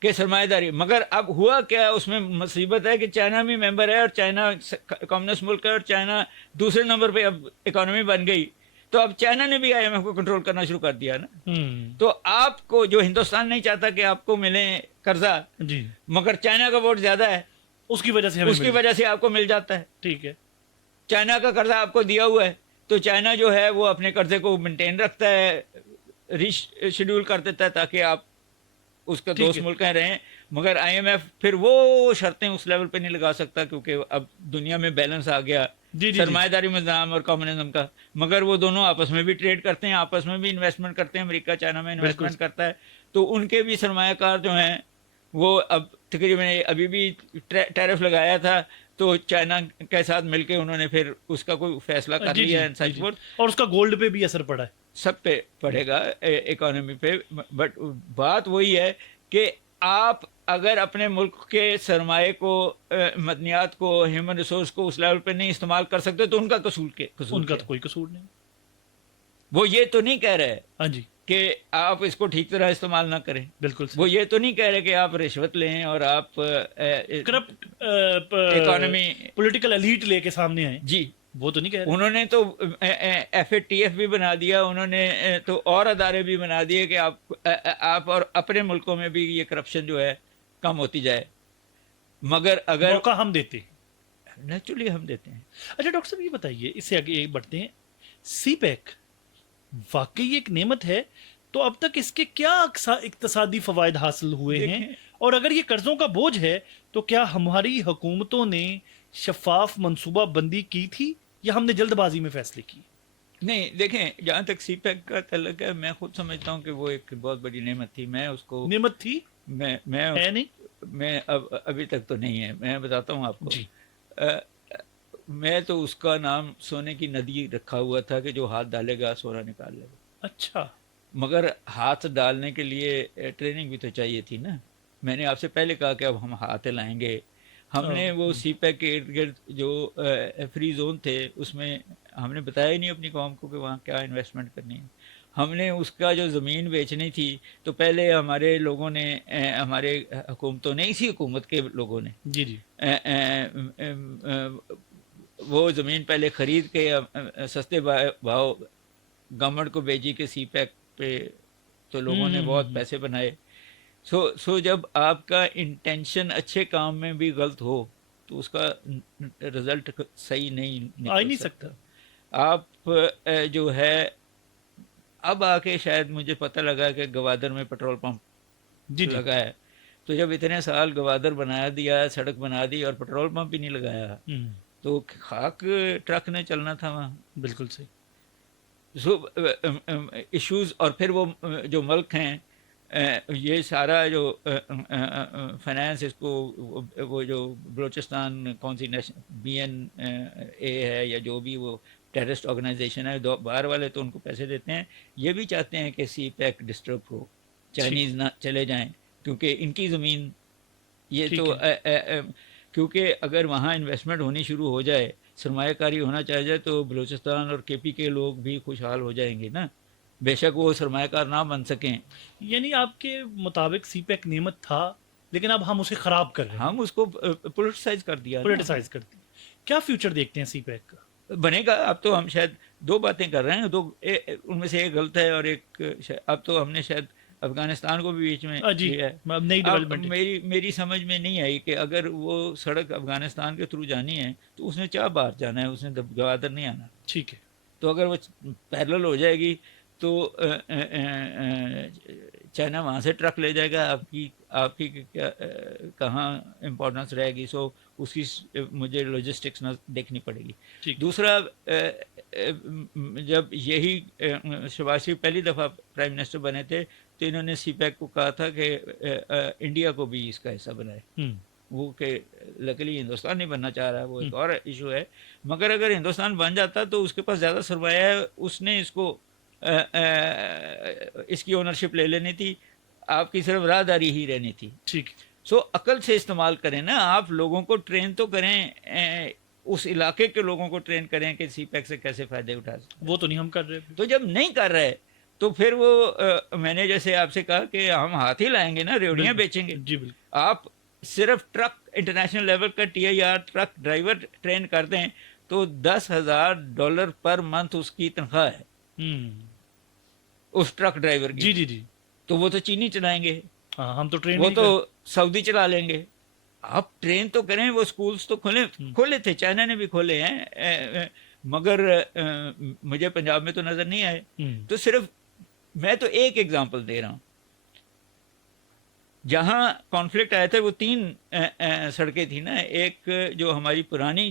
کہ سرمایہ داری۔ مگر اب ہوا کیا، اس میں مصیبت ہے کہ چائنا بھی ممبر ہے، اور چائنا کمیونسٹ ملک ہے، اور چائنا دوسرے نمبر پہ اب اکانومی بن گئی، تو اب چائنا نے بھی IMF کو کنٹرول کرنا شروع کر دیا نا۔ تو آپ کو جو ہندوستان نہیں چاہتا کہ آپ کو ملے قرضہ، جی، مگر چائنا کا ووٹ زیادہ ہے، اس کی وجہ سے آپ کو مل جاتا ہے۔ ٹھیک ہے، چائنا کا قرضہ آپ کو دیا ہوا ہے، تو چائنا جو ہے وہ اپنے قرضے کو مینٹین رکھتا ہے، شیڈول کر دیتا ہے، تاکہ آپ اس کے دوست ملک رہیں۔ مگر IMF پھر وہ شرطیں اس لیول پہ نہیں لگا سکتا، کیونکہ اب دنیا میں بیلنس آ گیا سرمایہ داری نظام اور کمیونزم کا۔ مگر وہ دونوں آپس میں بھی ٹریڈ کرتے ہیں، آپس میں بھی انویسٹمنٹ کرتے ہیں، امریکہ چائنا میں انویسٹمنٹ کرتا ہے، تو ان کے بھی سرمایہ کار جو ہیں وہ اب تقریباً ابھی بھی ٹیرف لگایا تھا، تو چائنا کے ساتھ مل کے انہوں نے پھر اس کا کوئی فیصلہ کر لیا ہے، اور اس کا گولڈ پہ بھی اثر پڑا ہے، سب پہ پڑے گا، اکانومی پہ۔ بٹ بات وہی ہے کہ آپ اگر اپنے ملک کے سرمایہ کو، مدنیات کو، ہیومن ریسورس کو اس لیول پہ نہیں استعمال کر سکتے، تو ان کا قصور ان کا تو کوئی قصور نہیں۔ وہ یہ تو نہیں کہہ رہے ہاں جی کہ آپ اس کو ٹھیک طرح استعمال نہ کریں، بالکل، وہ یہ تو نہیں کہہ رہے کہ آپ رشوت لیں اور آپ کرپٹ اکانومی پولیٹیکل ایلیٹ لے کے سامنے آئے، جی۔ وہ تو نہیں کہہ رہے۔ انہوں نے تو FATF بھی بنا دیا، انہوں نے تو اور ادارے بھی بنا دیے کہ آپ اور اپنے ملکوں میں بھی یہ کرپشن جو ہے کم ہوتی جائے، مگر اگر موقع ہم دیتے ہیں، نیچرلی ہم دیتے ہیں۔ اچھا ڈاکٹر صاحب یہ بتائیے، اس سے آگے بڑھتے ہیں، سی پیک واقعی ایک نعمت ہے، تو اب تک اس کے کیا اقتصادی فوائد حاصل ہوئے ہیں، اور اگر یہ قرضوں کا بوجھ ہے تو کیا ہماری حکومتوں نے شفاف منصوبہ بندی کی تھی، یا ہم نے جلد بازی میں فیصلے کی؟ نہیں، دیکھیں، جہاں تک سی پیک کا تعلق ہے، میں خود سمجھتا ہوں کہ وہ ایک بہت بڑی نعمت تھی۔ میں اس کو نعمت تھی میں ہے نہیں، میں ابھی تک تو نہیں ہے، میں بتاتا ہوں آپ کو. جی میں تو اس کا نام سونے کی ندی رکھا ہوا تھا کہ جو ہاتھ ڈالے گا سونا نکال لے گا. اچھا. مگر ہاتھ ڈالنے کے لیے ٹریننگ بھی تو چاہیے تھی نا. میں نے آپ سے پہلے کہا کہ اب ہم ہاتھ لائیں گے. ہم نے وہ سی پیک کے ارد گرد جو فری زون تھے اس میں ہم نے بتایا ہی نہیں اپنی قوم کو کہ وہاں کیا انویسٹمنٹ کرنی ہے. ہم نے اس کا جو زمین بیچنی تھی تو پہلے ہمارے لوگوں نے ہمارے حکومتوں نے، اسی حکومت کے لوگوں نے جی جی وہ زمین پہلے خرید کے سستے بھاؤ گورنمنٹ کو بیچی کہ سی پیک پہ، تو لوگوں نے بہت پیسے بنائے. سو جب آپ کا انٹینشن اچھے کام میں بھی غلط ہو تو اس کا رزلٹ صحیح نہیں آ ہی نکل نہیں سکتا. سکتا. آپ جو ہے اب آ کے شاید مجھے پتہ لگا کہ گوادر میں پیٹرول جی پمپ جی لگا ہے. تو جب اتنے سال گوادر بنا دیا، سڑک بنا دی اور پیٹرول پمپ ہی نہیں لگایا تو خاک ٹرک نے چلنا تھا وہاں. بالکل صحیح. ایشوز. اور پھر وہ جو ملک ہیں یہ سارا جو فائنانس اس کو وہ جو بلوچستان کون سی BNA ہے یا جو بھی وہ ٹیررسٹ آرگنائزیشن ہے، باہر والے تو ان کو پیسے دیتے ہیں، یہ بھی چاہتے ہیں کہ سی پیک ڈسٹرب ہو، چائنیز نہ چلے جائیں کیونکہ ان کی زمین یہ تو کیونکہ اگر وہاں انویسٹمنٹ ہونی شروع ہو جائے، سرمایہ کاری ہونا چاہ جائے تو بلوچستان اور KP کے لوگ بھی خوشحال ہو جائیں گے نا، بے شک وہ سرمایہ کار نہ بن سکیں. یعنی آپ کے مطابق سی پیک نعمت تھا لیکن اب ہم اسے خراب کر رہے ہیں، ہم اس کو پولیٹیسائز کر دیا، پولیٹیسائز کرتے ہیں. کیا فیوچر دیکھتے ہیں سی پیک کا؟ بنے گا. اب تو ہم شاید 2 باتیں کر رہے ہیں، ان میں سے ایک غلط ہے اور ایک اب تو ہم نے شاید افغانستان کو بھی بیچ میں جی لیا ہے. اب نئی اب ڈیولپمنٹ. میری سمجھ میں نہیں آئی کہ اگر وہ سڑک افغانستان کے تھرو جانی ہے تو اس نے کیا باہر جانا ہے، اس نے گوادر نہیں آنا. ٹھیک ہے. تو اگر وہ پیرلل ہو جائے گی تو چائنا وہاں سے ٹرک لے جائے گا. آپ کی کہاں امپورٹنس رہے گی. سو اس کی مجھے لاجسٹکس نہ دیکھنی پڑے گی. دوسرا، جب یہی شہباز شریف پہلی دفعہ پرائم منسٹر بنے تھے تو انہوں نے سی پیک کو کہا تھا کہ انڈیا کو بھی اس کا حصہ بنائے. وہ کہ لکلی ہندوستان نہیں بننا چاہ رہا، وہ ایک اور ایشو ہے. مگر اگر ہندوستان بن جاتا تو اس کے پاس زیادہ سرمایہ ہے، اس نے اس کو اس کی اونرشپ لے لینی تھی، آپ کی صرف راہداری ہی رہنی تھی. ٹھیک. سو عقل سے استعمال کریں نا. آپ لوگوں کو ٹرین تو کریں، اس علاقے کے لوگوں کو ٹرین کریں کہ سی پیک سے کیسے فائدے اٹھا سکتے. وہ تو نہیں ہم کر رہے. تو جب نہیں کر رہے تو پھر وہ میں نے جیسے آپ سے کہا کہ ہم ہاتھ ہی لائیں گے نا، ریوڑیاں بیچیں گے. جی بالکل. آپ صرف ٹرک انٹرنیشنل لیول کا TIR ٹرک ڈرائیور ٹرین کر دیں تو $10,000 پر منتھ اس کی تنخواہ ہے اس ٹرک ڈرائیور کی. جی جی جی. تو وہ تو چینی چلائیں گے، ہم تو ٹرین وہ تو سعودی چلا لیں گے. آپ ٹرین تو کریں. وہ سکولز تو کھولے تھے، چائنا نے بھی کھولے ہیں، مگر مجھے پنجاب میں تو نظر نہیں آئے. تو صرف میں تو ایک ایگزامپل دے رہا ہوں. جہاں کانفلکٹ آیا تھا وہ 3 سڑکیں تھیں نا. ایک جو ہماری پرانی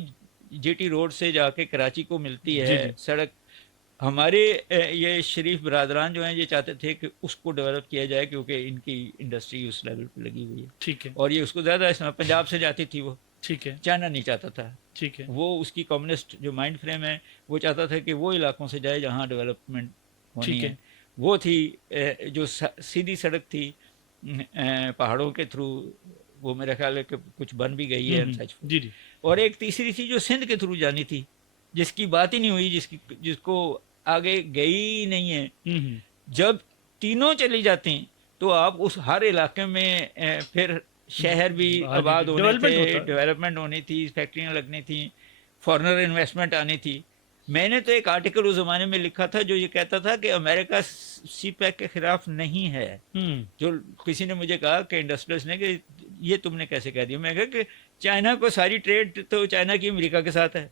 GT روڈ سے جا کے کراچی کو ملتی ہے سڑک، ہمارے یہ شریف برادران جو ہیں یہ چاہتے تھے کہ اس کو ڈیولپ کیا جائے کیونکہ ان کی انڈسٹری اس لیول پہ لگی ہوئی ہے. ٹھیک ہے. اور یہ اس کو زیادہ پنجاب سے جاتی تھی وہ. ٹھیک ہے. چائنا نہیں چاہتا تھا. ٹھیک ہے. وہ اس کی کمیونسٹ جو مائنڈ فریم ہے وہ چاہتا تھا کہ وہ علاقوں سے جائے جہاں ڈیولپمنٹ ہونی ہے. وہ تھی جو سیدھی سڑک تھی پہاڑوں کے تھرو، وہ میرا خیال ہے کہ کچھ بن بھی گئی ہے. جی جی. اور ایک تیسری تھی جو سندھ کے تھرو جانی تھی، جس کی بات ہی نہیں ہوئی، جس کو آگے گئی نہیں ہے. جب تینوں چلی جاتی تو آپ اس ہر علاقے میں پھر شہر بھی آباد ہونے تھے، ڈیولپمنٹ ہونی تھی، فیکٹریاں لگنی تھیں، فارنر انویسٹمنٹ آنی تھی. میں نے تو ایک آرٹیکل اس زمانے میں لکھا تھا جو یہ کہتا تھا کہ امریکہ سی پیک کے خلاف نہیں ہے. جو کسی نے مجھے کہا کہ انڈسٹریلسٹ نے کہ یہ تم نے کیسے کہہ دیا. میں کہا کہ چائنا کو ساری ٹریڈ تو چائنا کی امریکہ کے ساتھ ہے،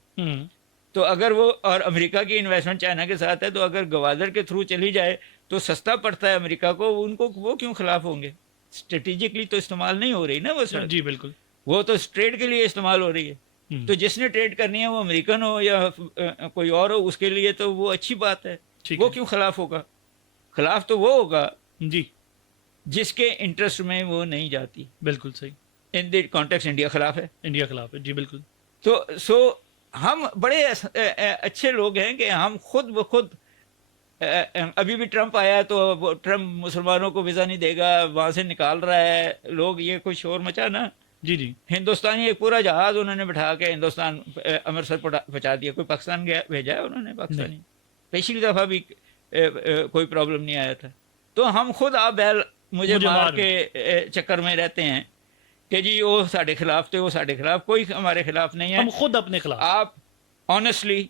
تو اگر وہ اور امریکہ کی انویسٹمنٹ چائنا کے ساتھ ہے تو اگر گوادر کے تھرو چلی جائے تو سستا پڑتا ہے امریکہ کو، ان کو وہ کیوں خلاف ہوں گے. اسٹریٹجکلی تو استعمال نہیں ہو رہی نا وہ سڑک. جی بالکل. وہ تو ٹریڈ کے لیے استعمال ہو رہی ہے. تو جس نے ٹریڈ کرنی ہے وہ امریکن ہو یا کوئی اور ہو، اس کے لیے تو وہ اچھی بات ہے. وہ کیوں خلاف ہوگا؟ خلاف تو وہ ہوگا جی جس کے انٹرسٹ میں وہ نہیں جاتی. بالکل صحیح. ان دی کانٹیکس انڈیا خلاف ہے. انڈیا خلاف ہے، جی بالکل. تو ہم بڑے اچھے لوگ ہیں کہ ہم خود بخود ابھی بھی ٹرمپ آیا تو ٹرمپ مسلمانوں کو ویزا نہیں دے گا، وہاں سے نکال رہا ہے لوگ، یہ کوئی شور مچا نا. جی جی. ہندوستانی ایک پورا جہاز انہوں نے بٹھا کے ہندوستان امرتسر پہنچا دیا. کوئی پاکستان گیا بھیجا ہے انہوں نے؟ پاکستانی پچھلی دفعہ بھی کوئی پرابلم نہیں آیا تھا. تو ہم خود آپ بیل مجھے مار کے چکر میں رہتے ہیں کہ جی وہ ساڈے خلاف تھے، وہ ساڈے خلاف. کوئی ہمارے خلاف نہیں ہے، ہم خود اپنے خلاف. آپ آنیسٹلی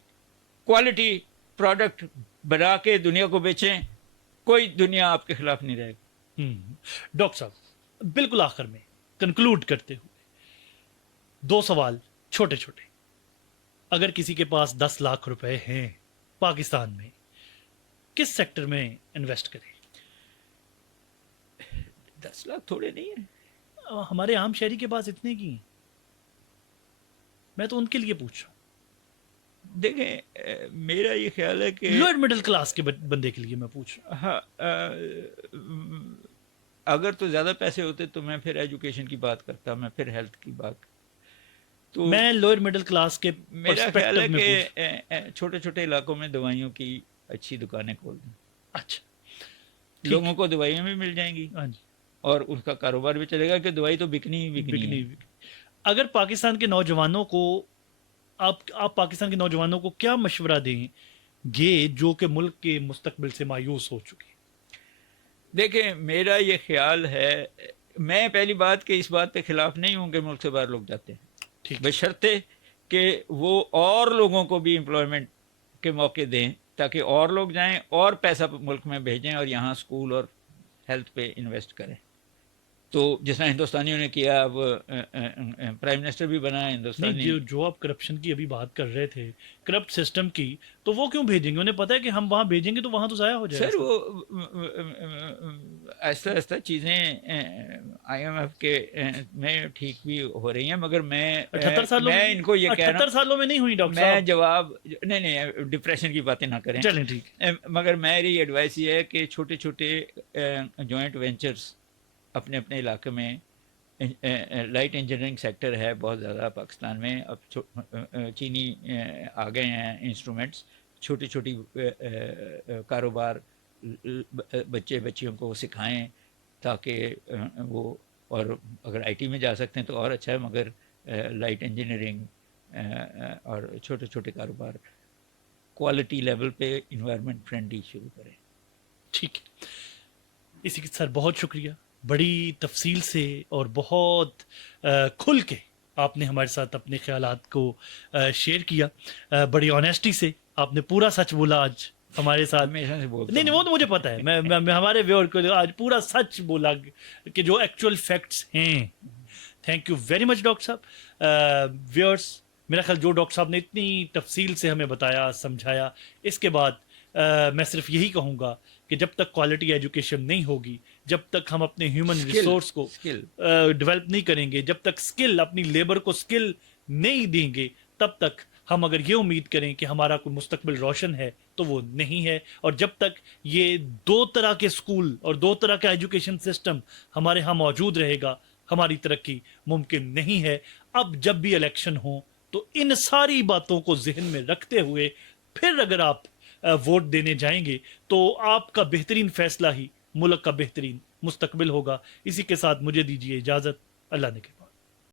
کوالٹی پروڈکٹ بنا کے دنیا کو بیچیں، کوئی دنیا آپ کے خلاف نہیں رہے گا. ڈاکٹر صاحب بالکل آخر میں کنکلوڈ کرتے ہوئے 2 سوال چھوٹے چھوٹے. اگر کسی کے پاس 10 لاکھ روپے ہیں پاکستان میں، کس سیکٹر میں انویسٹ کریں؟ 10 لاکھ تھوڑے نہیں ہیں. ہمارے عام شہری کے پاس اتنے کی ہیں. میں تو ان کے لیے پوچھ رہا ہوں. دیکھیں میرا یہ خیال ہے کہ لوئر مڈل کلاس کے بندے کے لیے میں پوچھ رہا ہوں. ہاں، اگر تو زیادہ پیسے ہوتے تو میں پھر ایجوکیشن کی بات کرتا، میں پھر ہیلتھ کی بات. تو میں لوئر مڈل کلاس کے میرا خیال ہے پرسپیکٹو کہ چھوٹے چھوٹے علاقوں میں دوائیوں کی اچھی دکانیں کھول دیں. اچھا، لوگوں کو دوائیاں بھی مل جائیں گی ہاں جی، اور ان کا کاروبار بھی چلے گا، کہ دوائی تو بکنی ہی بکنی ہے. اگر پاکستان کے نوجوانوں کو آپ پاکستان کے نوجوانوں کو کیا مشورہ دیں گے جو کہ ملک کے مستقبل سے مایوس ہو چکے؟ دیکھیں میرا یہ خیال ہے، میں پہلی بات کہ اس بات کے خلاف نہیں ہوں کہ ملک سے باہر لوگ جاتے ہیں، بشرطے کہ وہ اور لوگوں کو بھی امپلائمنٹ کے موقع دیں تاکہ اور لوگ جائیں اور پیسہ ملک میں بھیجیں اور یہاں اسکول اور ہیلتھ پہ انویسٹ کریں. تو جس طرح ہندوستانیوں نے کیا، اب پرائم منسٹر بھی بنا ہے ہندوستانی. جو آپ کرپشن کی ابھی بات کر رہے تھے، کرپٹ سسٹم کی، تو وہ کیوں بھیجیں گے؟ انہیں پتہ ہے کہ ہم وہاں بھیجیں گے تو وہاں تو ضائع ہو جائے گا. سر وہ ایسا ایسا چیزیں آئی ایم ایف کے میں ٹھیک بھی ہو رہی ہیں، مگر میں 78 سالوں میں ان کو یہ کہہ رہا ہوں 78 سالوں میں نہیں ہوئی ڈاکٹر میں صاحب. جواب نہیں ڈپریشن کی باتیں نہ کریں. چلیں ٹھیک. مگر میری ایڈوائس یہ ہے کہ چھوٹے چھوٹے جوائنٹ وینچرز اپنے اپنے علاقے میں، لائٹ انجینئرنگ سیکٹر ہے بہت زیادہ پاکستان میں. اب چینی آ گئے ہیں انسٹرومنٹس، چھوٹی چھوٹی کاروبار بچے بچیوں کو سکھائیں تاکہ وہ، اور اگر آئی ٹی میں جا سکتے ہیں تو اور اچھا ہے، مگر لائٹ انجینئرنگ اور چھوٹے چھوٹے کاروبار کوالٹی لیول پہ انوائرمنٹ فرینڈلی شروع کریں. ٹھیک ہے، اسی کے سر بہت شکریہ. بڑی تفصیل سے اور بہت کھل کے آپ نے ہمارے ساتھ اپنے خیالات کو شیئر کیا. بڑی آنیسٹی سے آپ نے پورا سچ بولا آج ہمارے ساتھ. نہیں وہ تو مجھے پتا ہے، میں ہمارے ویور کو آج پورا سچ بولا کہ جو ایکچوئل فیکٹس ہیں. Thank you very much doctor صاحب. ویورس، میرا خیال جو ڈاکٹر صاحب نے اتنی تفصیل سے ہمیں بتایا، سمجھایا، اس کے بعد میں صرف یہی کہوں گا کہ جب تک کوالٹی ایجوکیشن نہیں ہوگی، جب تک ہم اپنے ہیومن ریسورس کو ڈیولپ نہیں کریں گے، جب تک سکل، اپنی لیبر کو سکل نہیں دیں گے، تب تک ہم اگر یہ امید کریں کہ ہمارا کوئی مستقبل روشن ہے تو وہ نہیں ہے. اور جب تک یہ 2 طرح کے سکول اور 2 طرح کا ایجوکیشن سسٹم ہمارے ہاں موجود رہے گا، ہماری ترقی ممکن نہیں ہے. اب جب بھی الیکشن ہوں تو ان ساری باتوں کو ذہن میں رکھتے ہوئے پھر اگر آپ ووٹ دینے جائیں گے تو آپ کا بہترین فیصلہ ہی ملک کا بہترین مستقبل ہوگا. اسی کے ساتھ مجھے دیجیے اجازت. اللہ نے